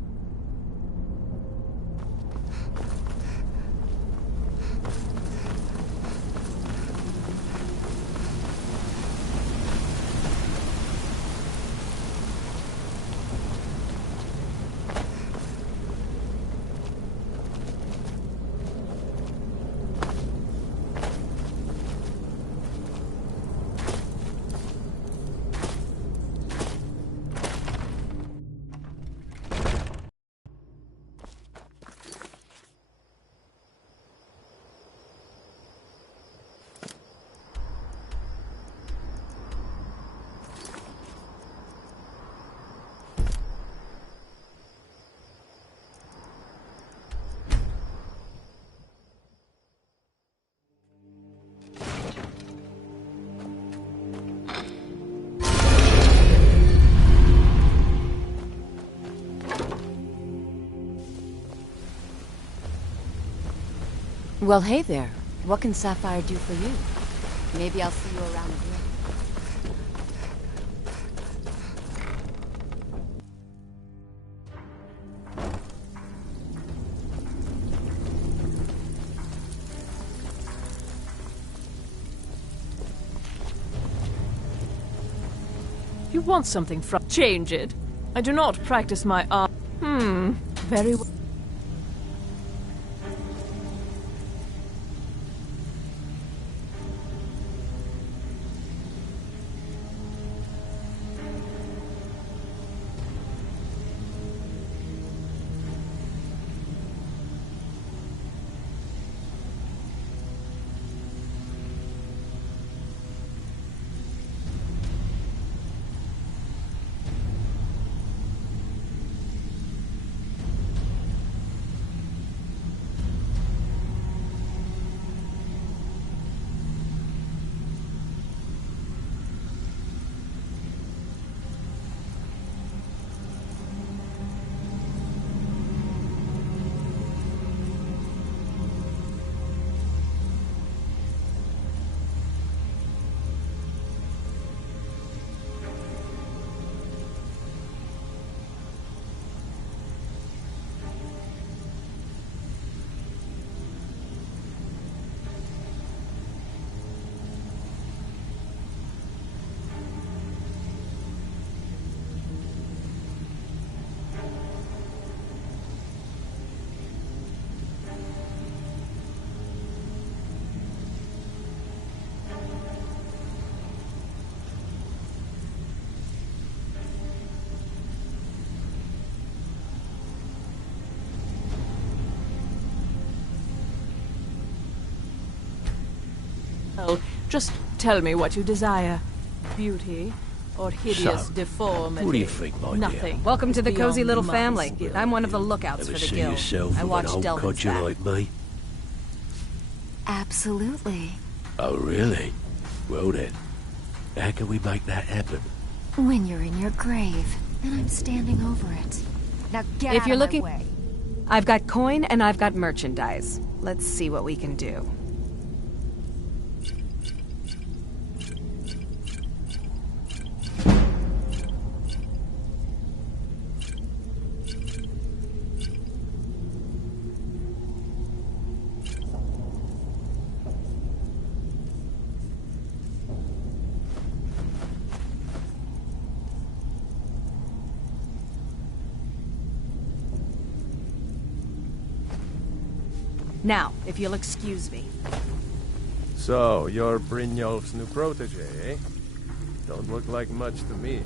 Well, hey there. What can Sapphire do for you? Maybe I'll see you around here. You want something from... Change it. I do not practice my art. Very well. Just tell me what you desire. Beauty or hideous So, deformity. what do you think, my dear? Nothing. Welcome to the cozy beyond little my family. skill. I'm one of the lookouts Ever for the see guild. yourself I with watch an old Delvin's codger back. like me? Absolutely. Oh, really? Well then, how can we make that happen? When you're in your grave, and I'm standing over it. Now get If out you're of looking, my way. I've got coin and I've got merchandise. Let's see what we can do. Now, if you'll excuse me. So, you're Brynjolf's new protege, eh? Don't look like much to me.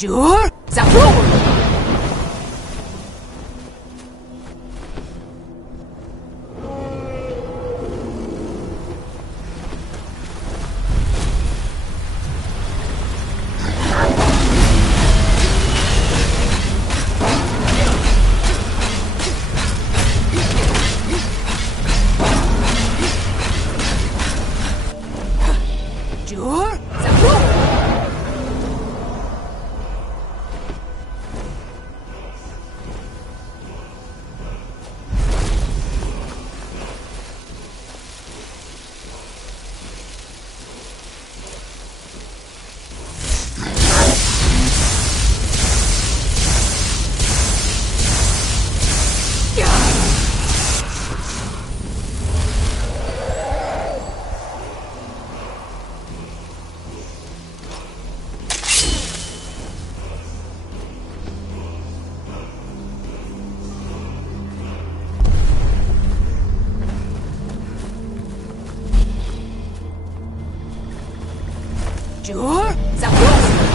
Jur Zabur! Jur Zabur!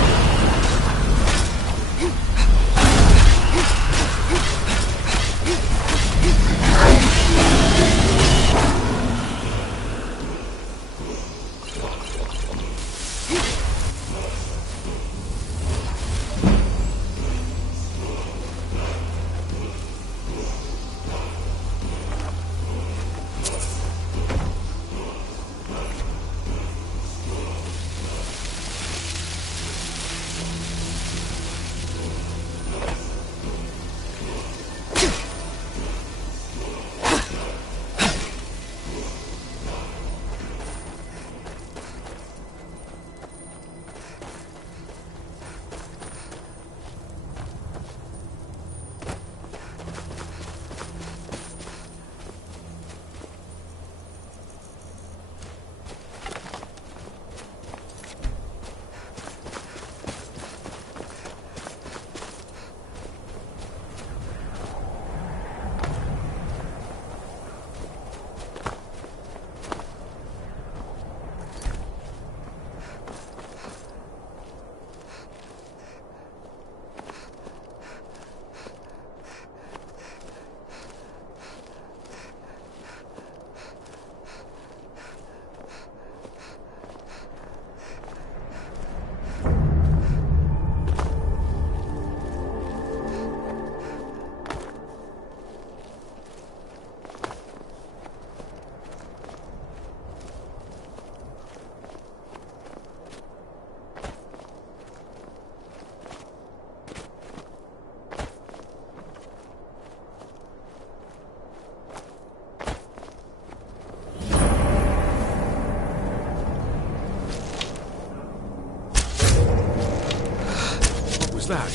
What's that?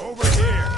Over here!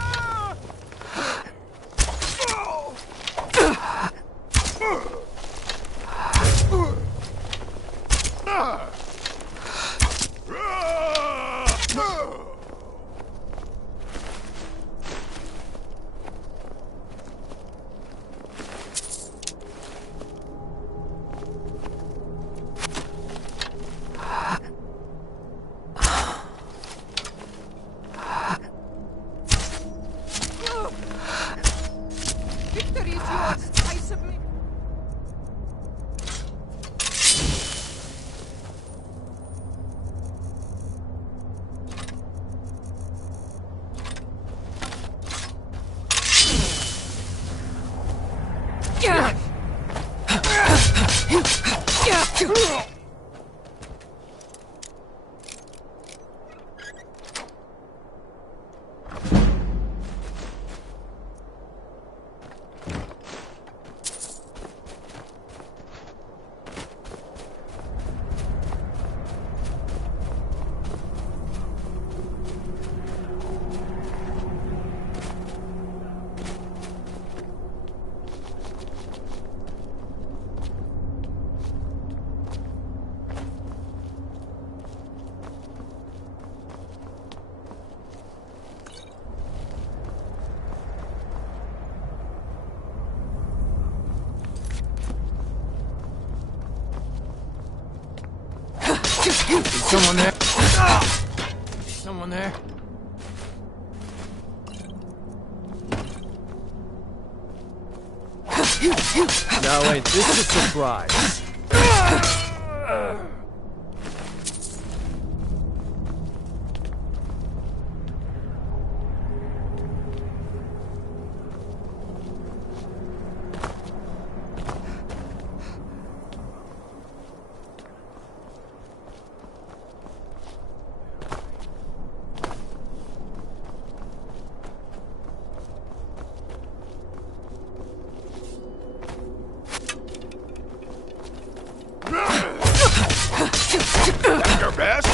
Is someone there? Someone there? Now ain't this a surprise? Your best?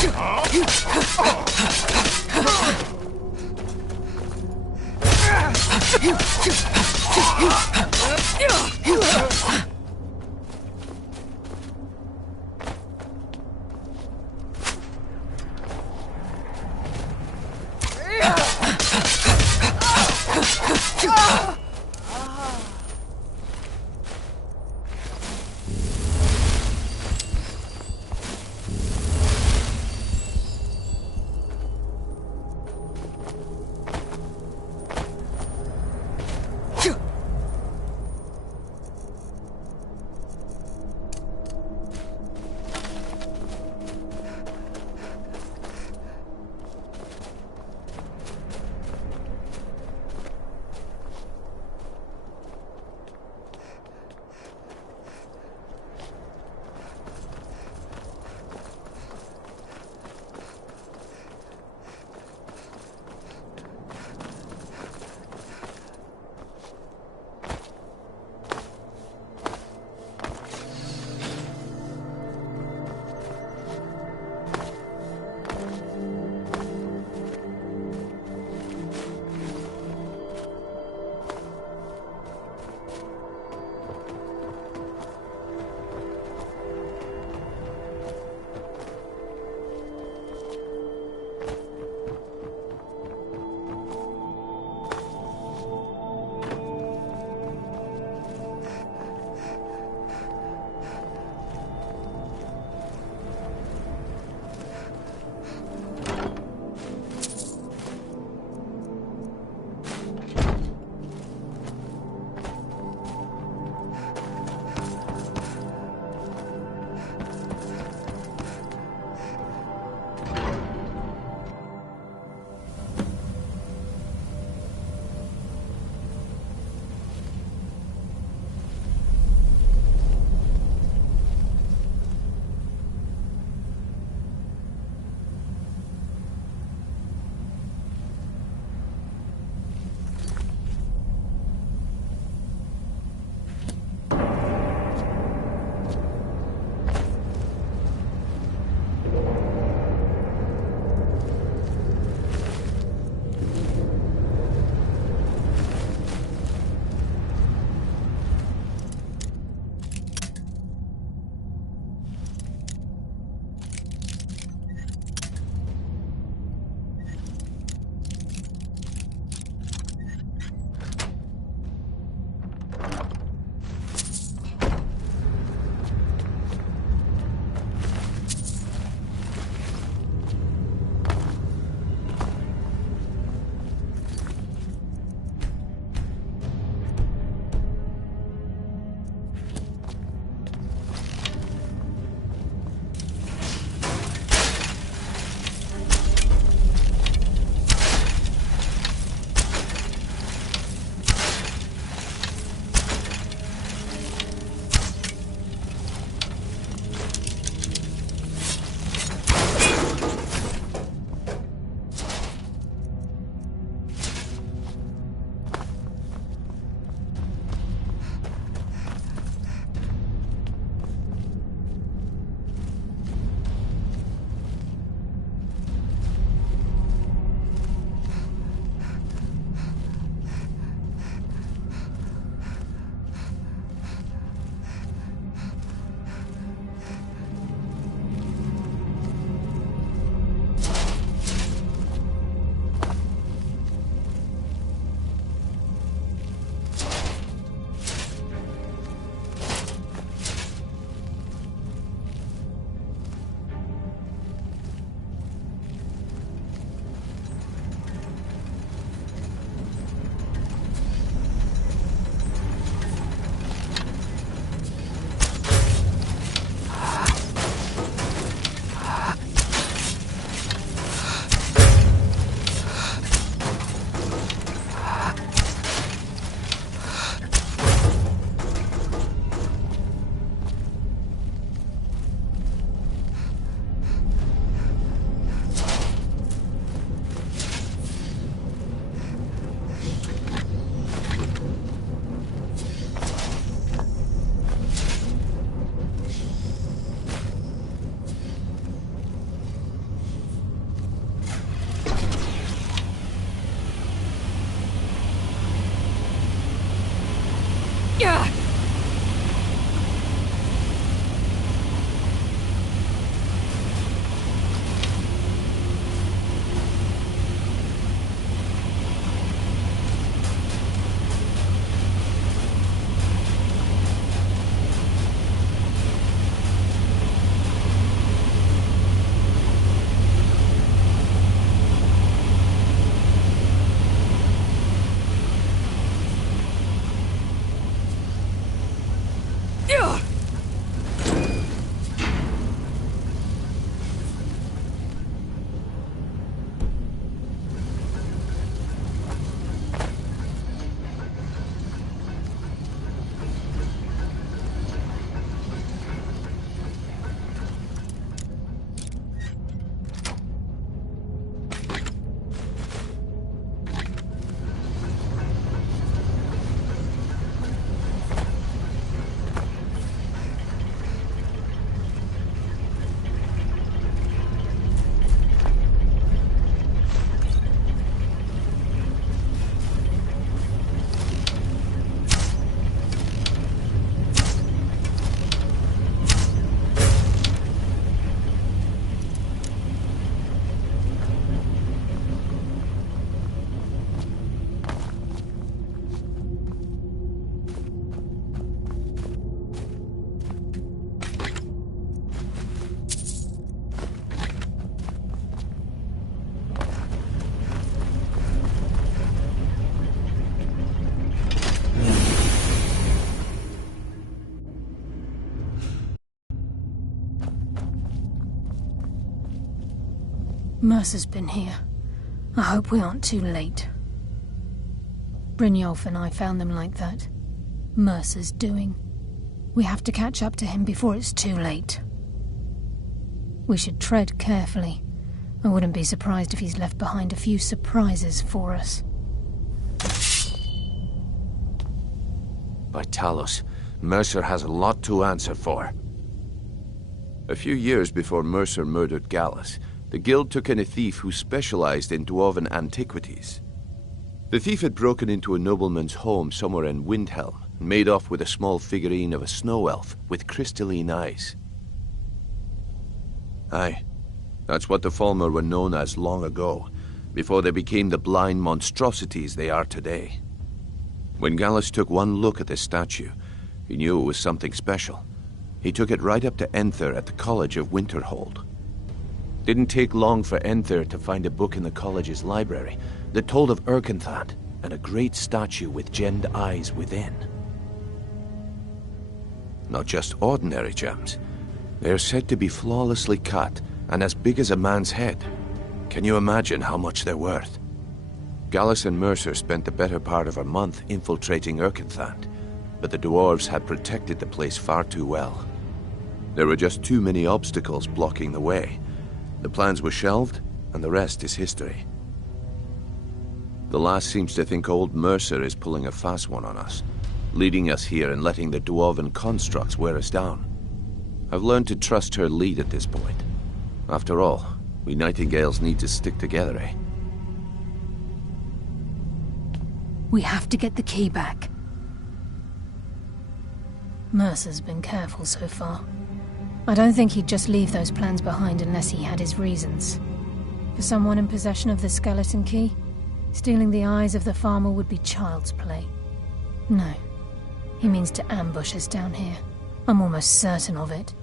Mercer's been here. I hope we aren't too late. Brynjolf and I found them like that. Mercer's doing. We have to catch up to him before it's too late. We should tread carefully. I wouldn't be surprised if he's left behind a few surprises for us. By Talos, Mercer has a lot to answer for. A few years before Mercer murdered Gallus, the Guild took in a thief who specialized in dwarven antiquities. The thief had broken into a nobleman's home somewhere in Windhelm and made off with a small figurine of a snow elf with crystalline eyes. Aye, that's what the Falmer were known as long ago, before they became the blind monstrosities they are today. When Gallus took one look at this statue, he knew it was something special. He took it right up to Enther at the College of Winterhold. Didn't take long for Enther to find a book in the college's library that told of Erkenthand and a great statue with gemmed eyes within. Not just ordinary gems. They are said to be flawlessly cut and as big as a man's head. Can you imagine how much they're worth? Gallus and Mercer spent the better part of a month infiltrating Erkenthand, but the dwarves had protected the place far too well. There were just too many obstacles blocking the way. The plans were shelved, and the rest is history. The lass seems to think old Mercer is pulling a fast one on us, leading us here and letting the dwarven constructs wear us down. I've learned to trust her lead at this point. After all, we Nightingales need to stick together, eh? We have to get the key back. Mercer's been careful so far. I don't think he'd just leave those plans behind unless he had his reasons. For someone in possession of the skeleton key, stealing the eyes of the farmer would be child's play. No. He means to ambush us down here. I'm almost certain of it.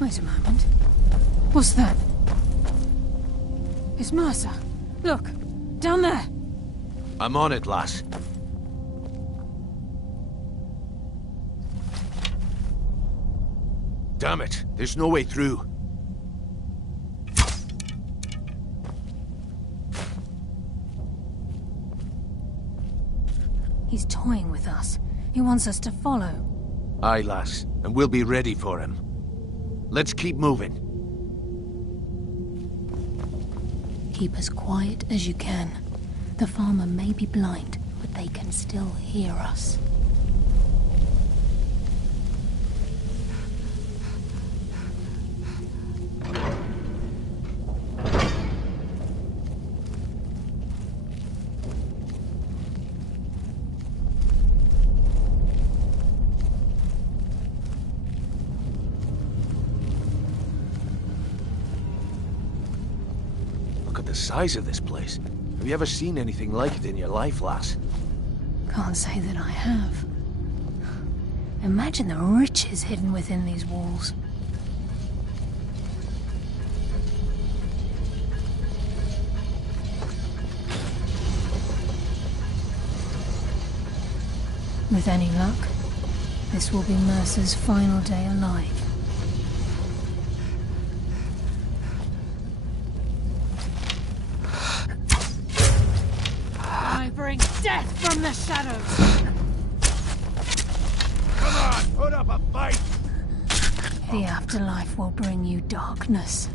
Wait a moment. What's that? It's Mercer. Look, down there. I'm on it, lass. Damn it, there's no way through. He's toying with us. He wants us to follow. Aye, lass, and we'll be ready for him. Let's keep moving. Keep as quiet as you can. The farmer may be blind, but they can still hear us. The size of this place. Have you ever seen anything like it in your life, lass? Can't say that I have. Imagine the riches hidden within these walls. With any luck, this will be Mercer's final day alive. Bring death from the shadows! Come on, put up a fight! The afterlife will bring you darkness.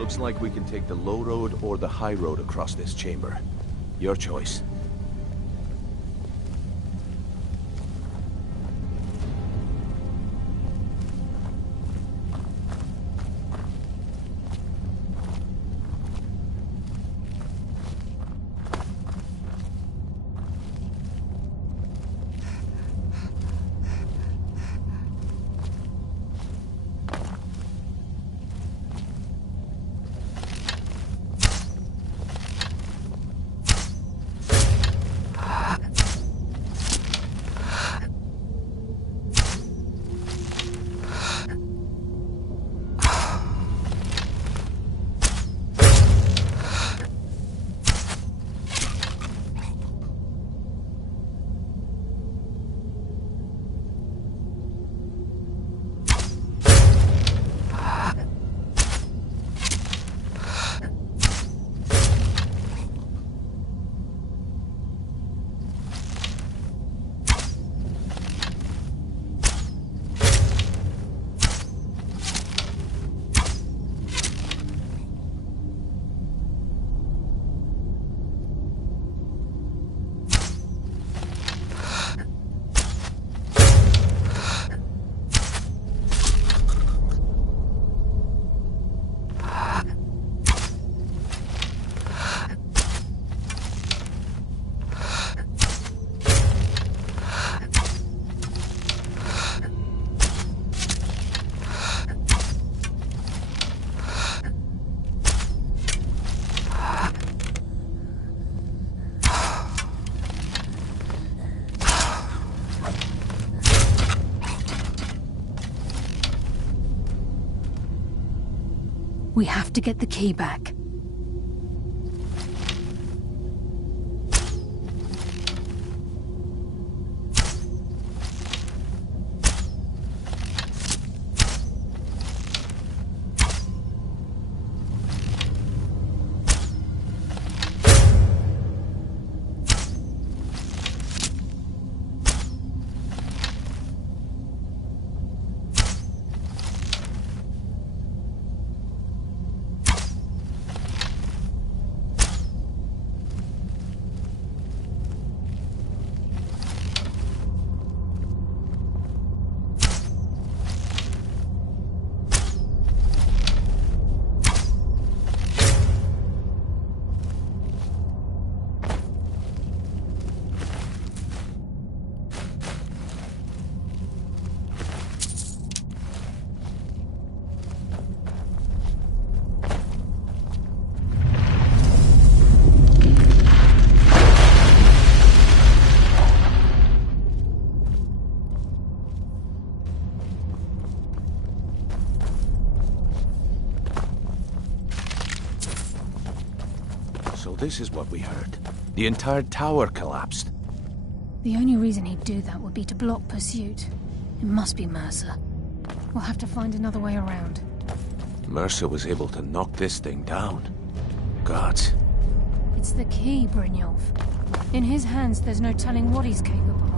Looks like we can take the low road or the high road across this chamber. Your choice. We have to get the key back. So this is what we heard. The entire tower collapsed. The only reason he'd do that would be to block pursuit. It must be Mercer. We'll have to find another way around. Mercer was able to knock this thing down. Gods. It's the key, Brynjolf. In his hands, there's no telling what he's capable of.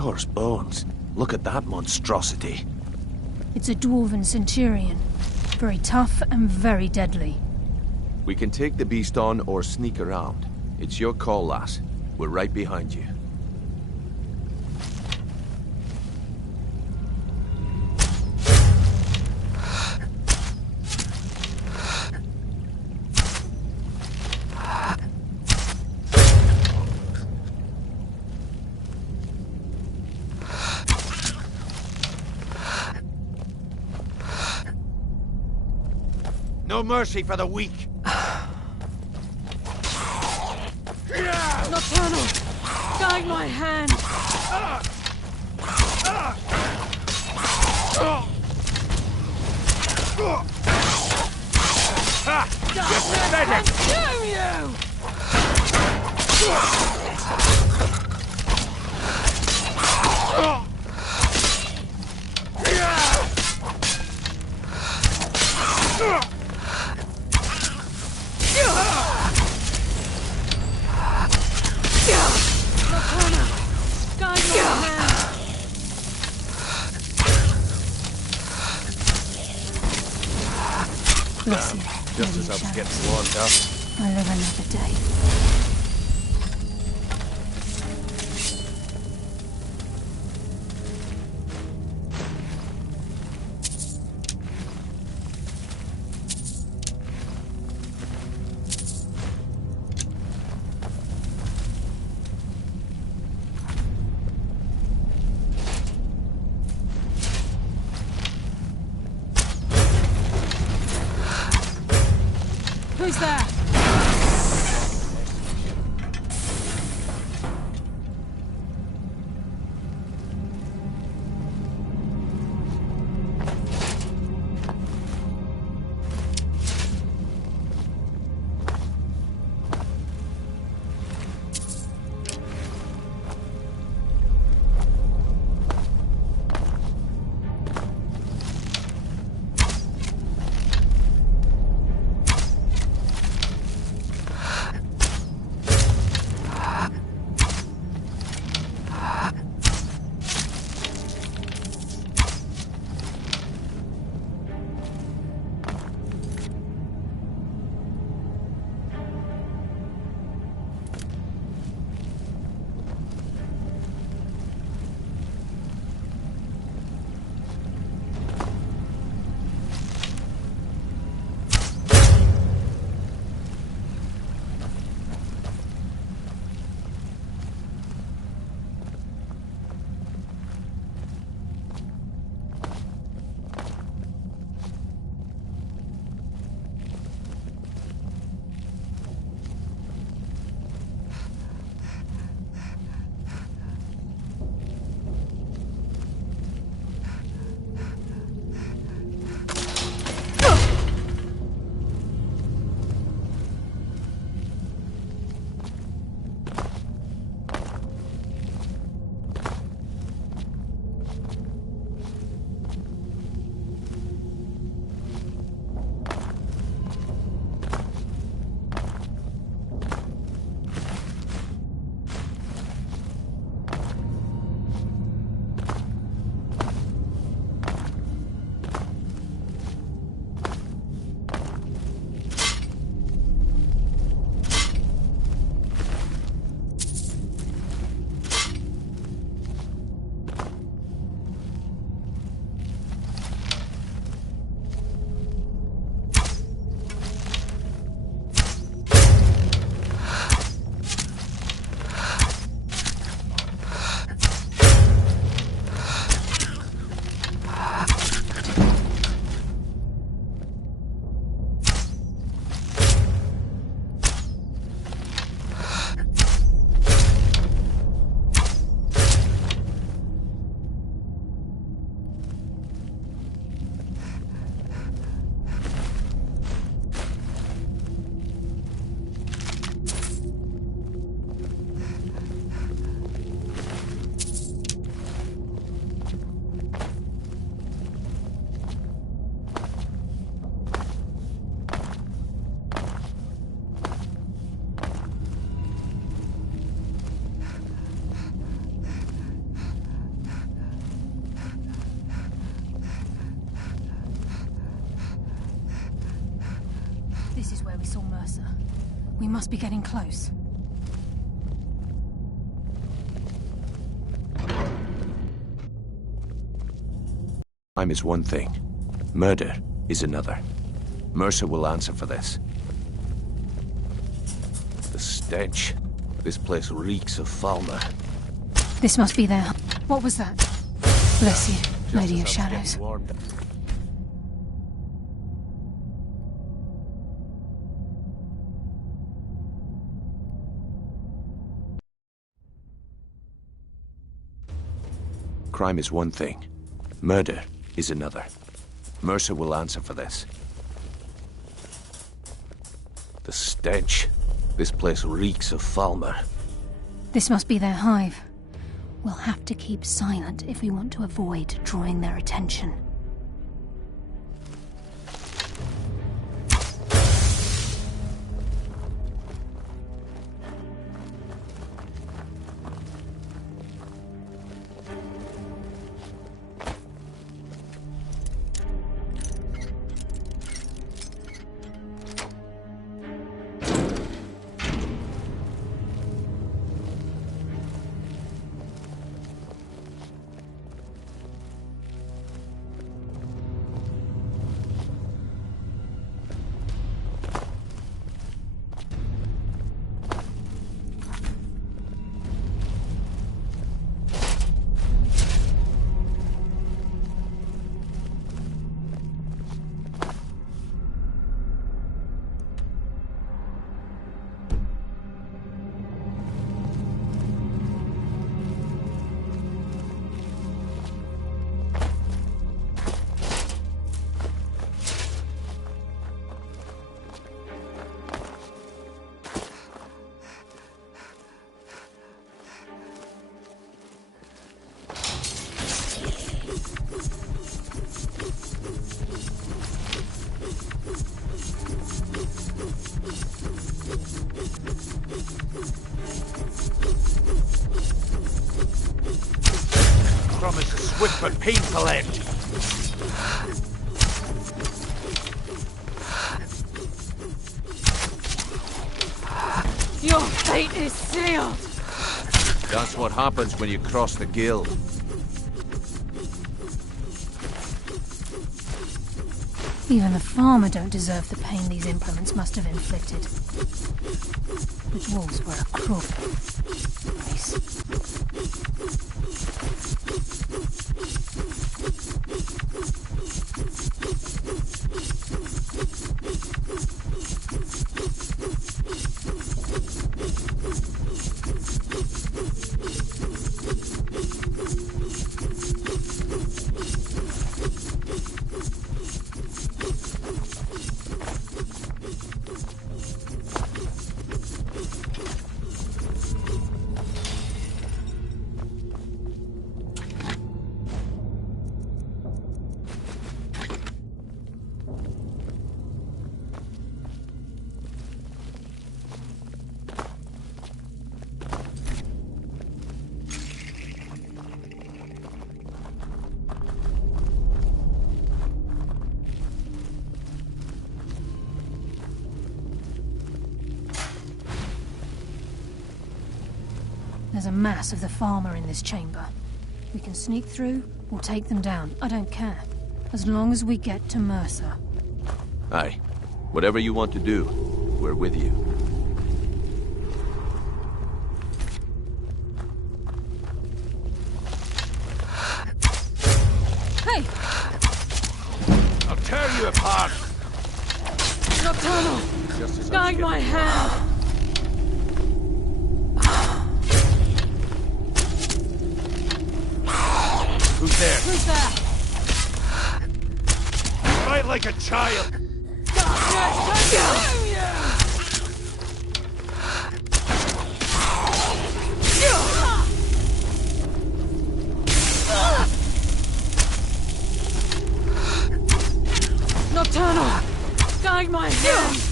Chore's bones. Look at that monstrosity. It's a dwarven centurion. Very tough and very deadly. We can take the beast on or sneak around. It's your call, lass. We're right behind you. No mercy for the weak. Nocturnal! Guide my hand! Consume you! Bless you. Just as I was getting warmed up. I live another day. Who's there? We must be getting close. Crime is one thing. Murder is another. Mercer will answer for this. The stench. This place reeks of Falmer. This must be there. What was that? Bless you, Lady of Shadows. Crime is one thing. Murder is another. Mercer will answer for this. The stench. This place reeks of Falmer. This must be their hive. We'll have to keep silent if we want to avoid drawing their attention. Promise a swift but painful end. Your fate is sealed! That's what happens when you cross the guild. Even the farmer don't deserve the pain these implements must have inflicted. The wolves were a cruel race. There's a mass of the farmer in this chamber. We can sneak through or take them down. I don't care. As long as we get to Mercer. Aye. Whatever you want to do, we're with you. Hey! I'll tear you apart! Nocturnal! Guide my hand! Who's there? Who's there? Fight like a child! Nocturnal! Guide my hand!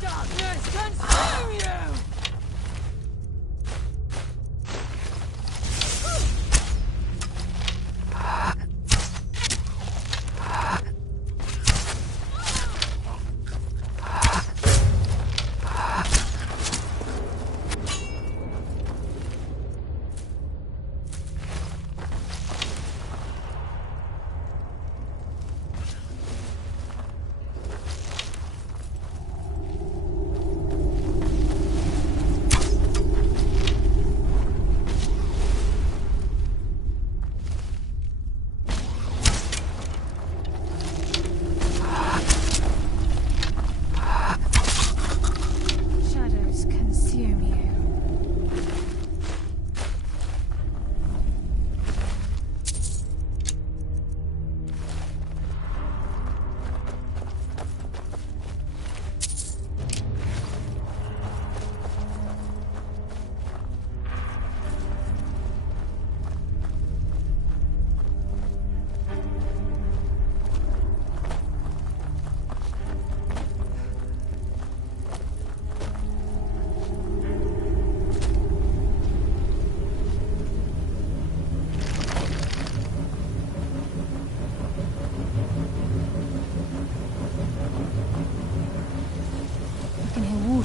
Darkness consume you!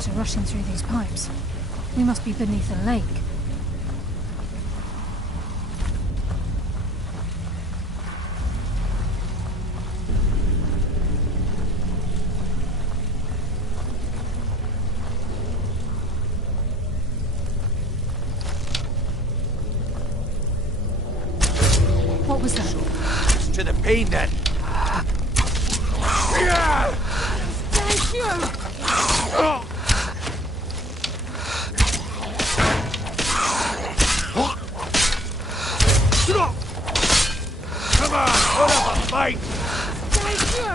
water rushing through these pipes. We must be beneath a lake. What was that? To the pain then. Thank you! Come on, put up a fight! Thank you!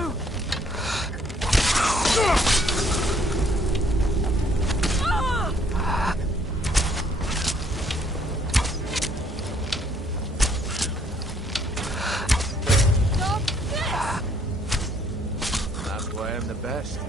That's why I'm the best.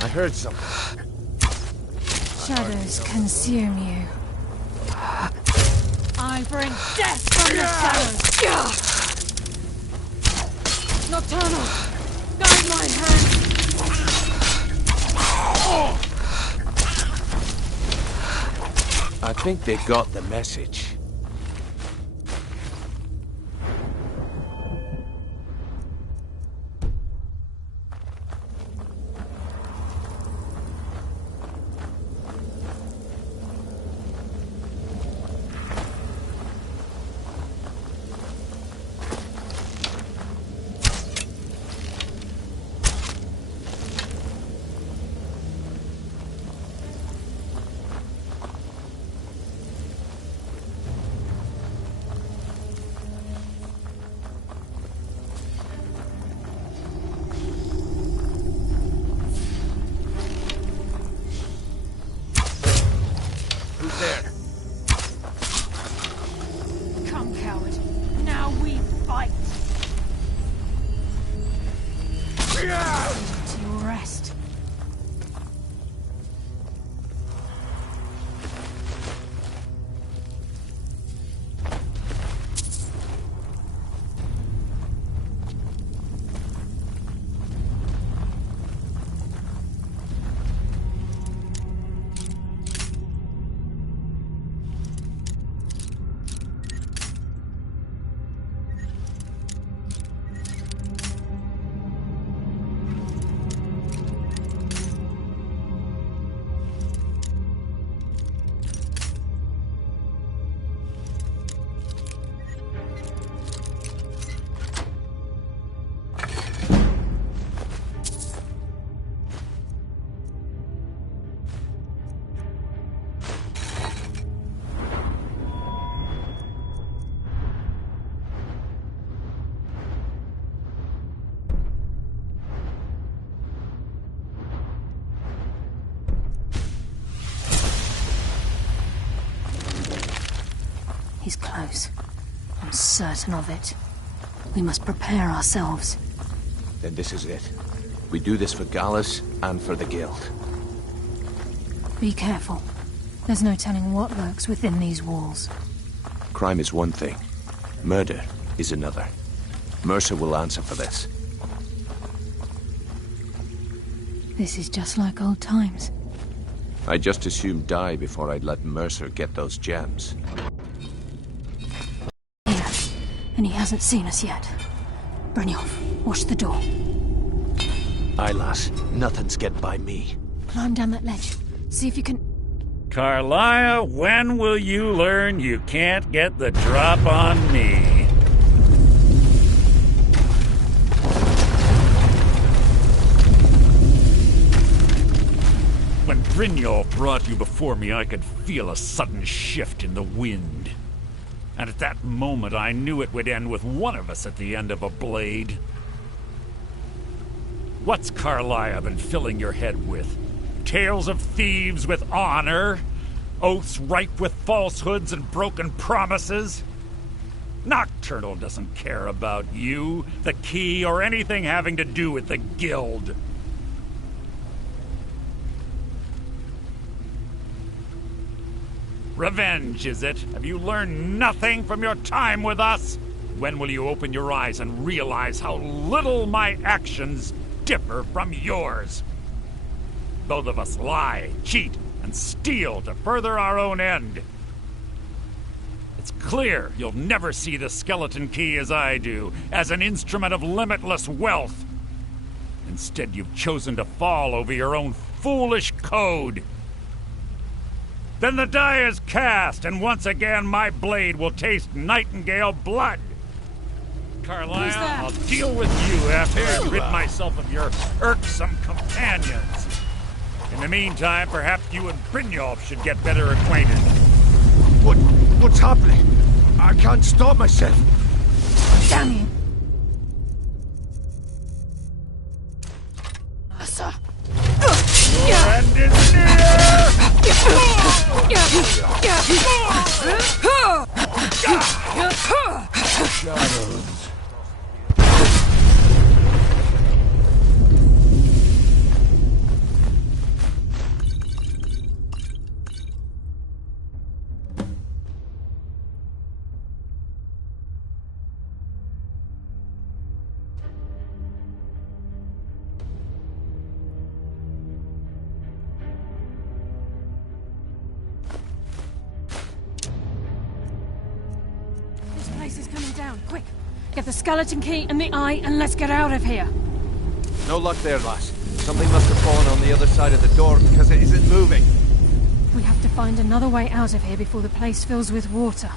I heard something. Shadows consume you. I bring death from the shadows! Nocturnal! Guide my hand! I think they got the message. There. Come, coward. Now we fight! To your rest. He's close. I'm certain of it. We must prepare ourselves. Then this is it. We do this for Gallus and for the Guild. Be careful. There's no telling what lurks within these walls. Crime is one thing. Murder is another. Mercer will answer for this. This is just like old times. I'd just as soon die before I'd let Mercer get those gems. Here, and he hasn't seen us yet. Brynjolf, watch the door. Aye, lass. Nothing's getting by me. Climb down that ledge. See if you can... Carlia, when will you learn you can't get the drop on me? When Brynjolf brought you before me, I could feel a sudden shift in the wind. And at that moment, I knew it would end with one of us at the end of a blade. What's Carlia been filling your head with? Tales of thieves with honor? Oaths ripe with falsehoods and broken promises? Nocturnal doesn't care about you, the key, or anything having to do with the guild. Revenge, is it? Have you learned nothing from your time with us? When will you open your eyes and realize how little my actions differ from yours? Both of us lie, cheat, and steal to further our own end. It's clear you'll never see the skeleton key as I do, as an instrument of limitless wealth. Instead, you've chosen to fall over your own foolish code. Then the die is cast, and once again my blade will taste Nightingale blood. Carlisle, I'll deal with you after I've rid myself of your irksome companions. In the meantime, perhaps you and Brynjolf should get better acquainted. What's happening? I can't stop myself. Damn you. Asa. Your end is near! Shadows. Is coming down. Quick! Get the skeleton key and the eye, and let's get out of here. No luck there, lass. Something must have fallen on the other side of the door because it isn't moving. We have to find another way out of here before the place fills with water.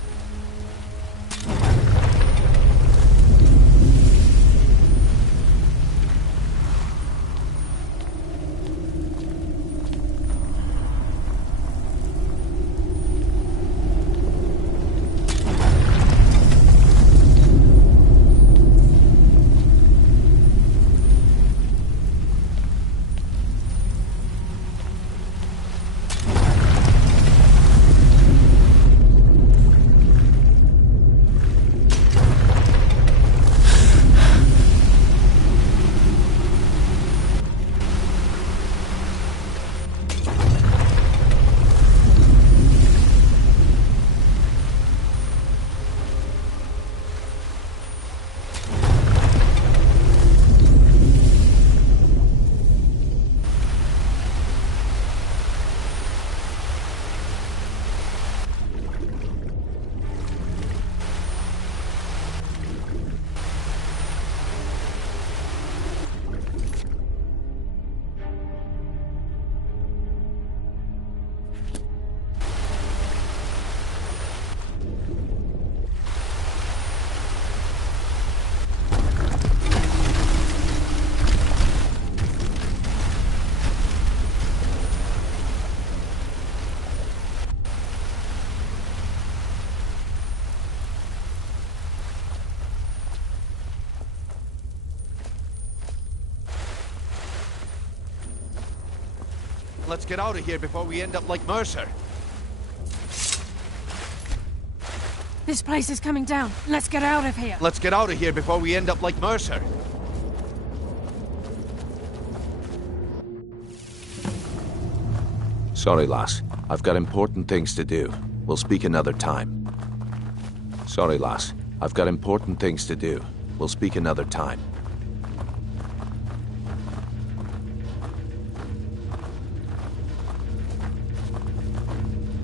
Let's get out of here before we end up like Mercer. This place is coming down. Let's get out of here. Let's get out of here before we end up like Mercer. Sorry, lass. I've got important things to do. We'll speak another time. Sorry, lass. I've got important things to do. We'll speak another time.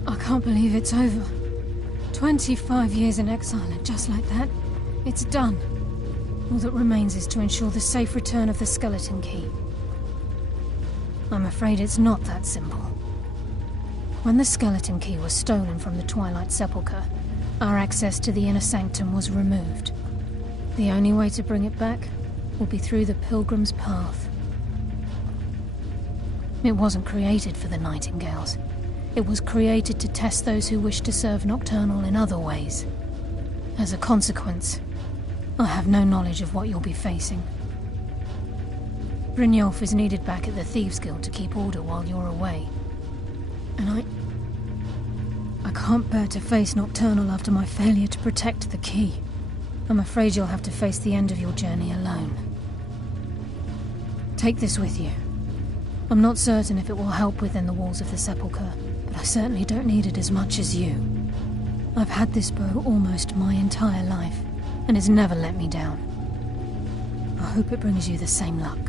I can't believe it's over. 25 years in exile, and just like that, it's done. All that remains is to ensure the safe return of the skeleton key. I'm afraid it's not that simple. When the skeleton key was stolen from the Twilight Sepulchre, our access to the inner sanctum was removed. The only way to bring it back will be through the Pilgrim's Path. It wasn't created for the Nightingales. It was created to test those who wish to serve Nocturnal in other ways. As a consequence, I have no knowledge of what you'll be facing. Brynjolf is needed back at the Thieves' Guild to keep order while you're away. And I can't bear to face Nocturnal after my failure to protect the key. I'm afraid you'll have to face the end of your journey alone. Take this with you. I'm not certain if it will help within the walls of the Sepulchre, but I certainly don't need it as much as you. I've had this bow almost my entire life, and it's never let me down. I hope it brings you the same luck.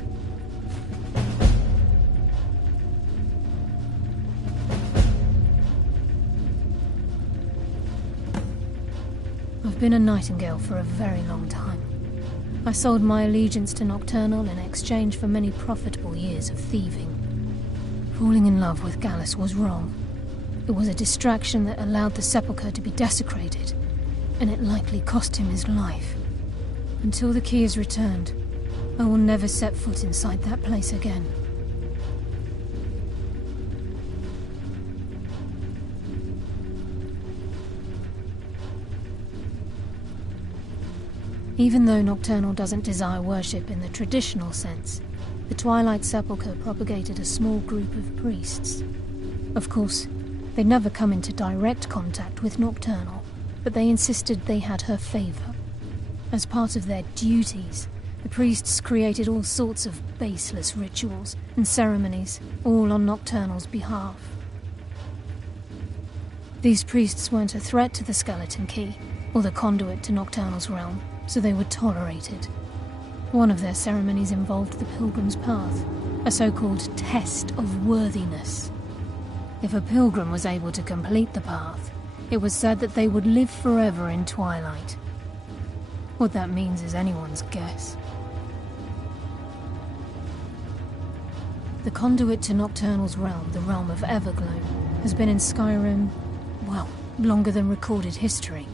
I've been a Nightingale for a very long time. I sold my allegiance to Nocturnal in exchange for many profitable years of thieving. Falling in love with Gallus was wrong. It was a distraction that allowed the Sepulchre to be desecrated, and it likely cost him his life. Until the key is returned, I will never set foot inside that place again. Even though Nocturnal doesn't desire worship in the traditional sense, the Twilight Sepulchre propagated a small group of priests. Of course, they'd never come into direct contact with Nocturnal, but they insisted they had her favor. As part of their duties, the priests created all sorts of baseless rituals and ceremonies, all on Nocturnal's behalf. These priests weren't a threat to the skeleton key, or the conduit to Nocturnal's realm, so they were tolerated. One of their ceremonies involved the Pilgrim's Path, a so-called test of worthiness. If a pilgrim was able to complete the path, it was said that they would live forever in Twilight. What that means is anyone's guess. The conduit to Nocturnal's realm, the realm of Everglow, has been in Skyrim, well, longer than recorded history.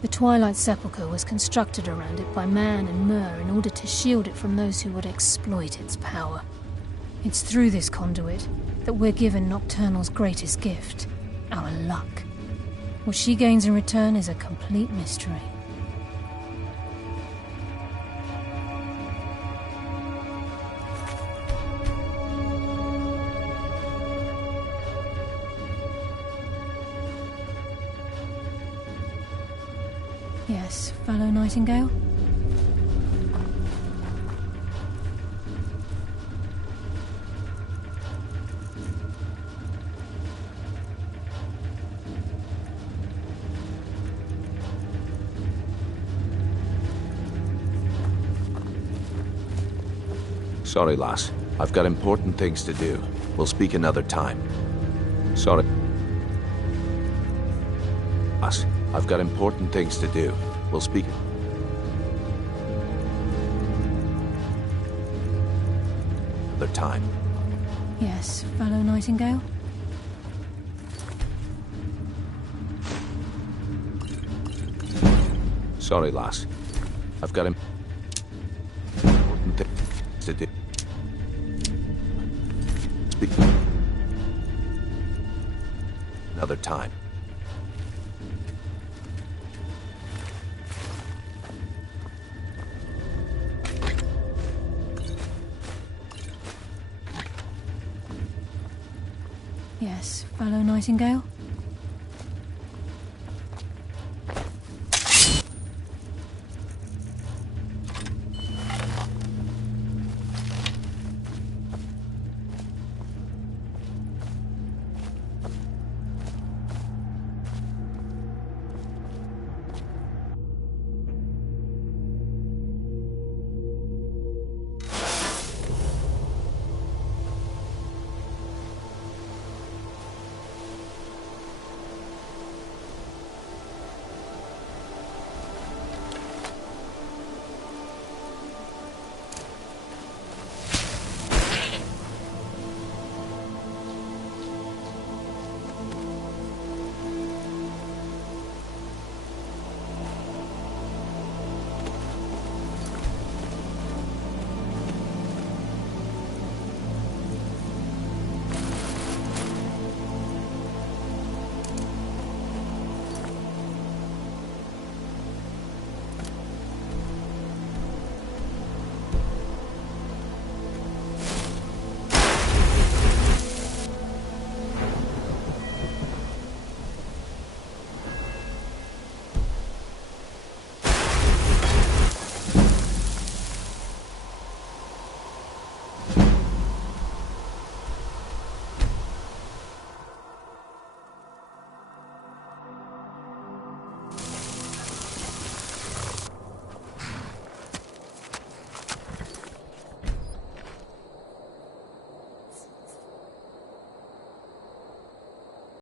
The Twilight Sepulchre was constructed around it by Man and Myr in order to shield it from those who would exploit its power. It's through this conduit that we're given Nocturnal's greatest gift, our luck. What she gains in return is a complete mystery. Yes, fellow Nightingale? Sorry, lass. I've got important things to do. We'll speak another time. Sorry. Lass, I've got important things to do. We'll speak another time. Yes, fellow Nightingale? Sorry, lass. I've got important things to do. Speak another time. Yes, fellow Nightingale?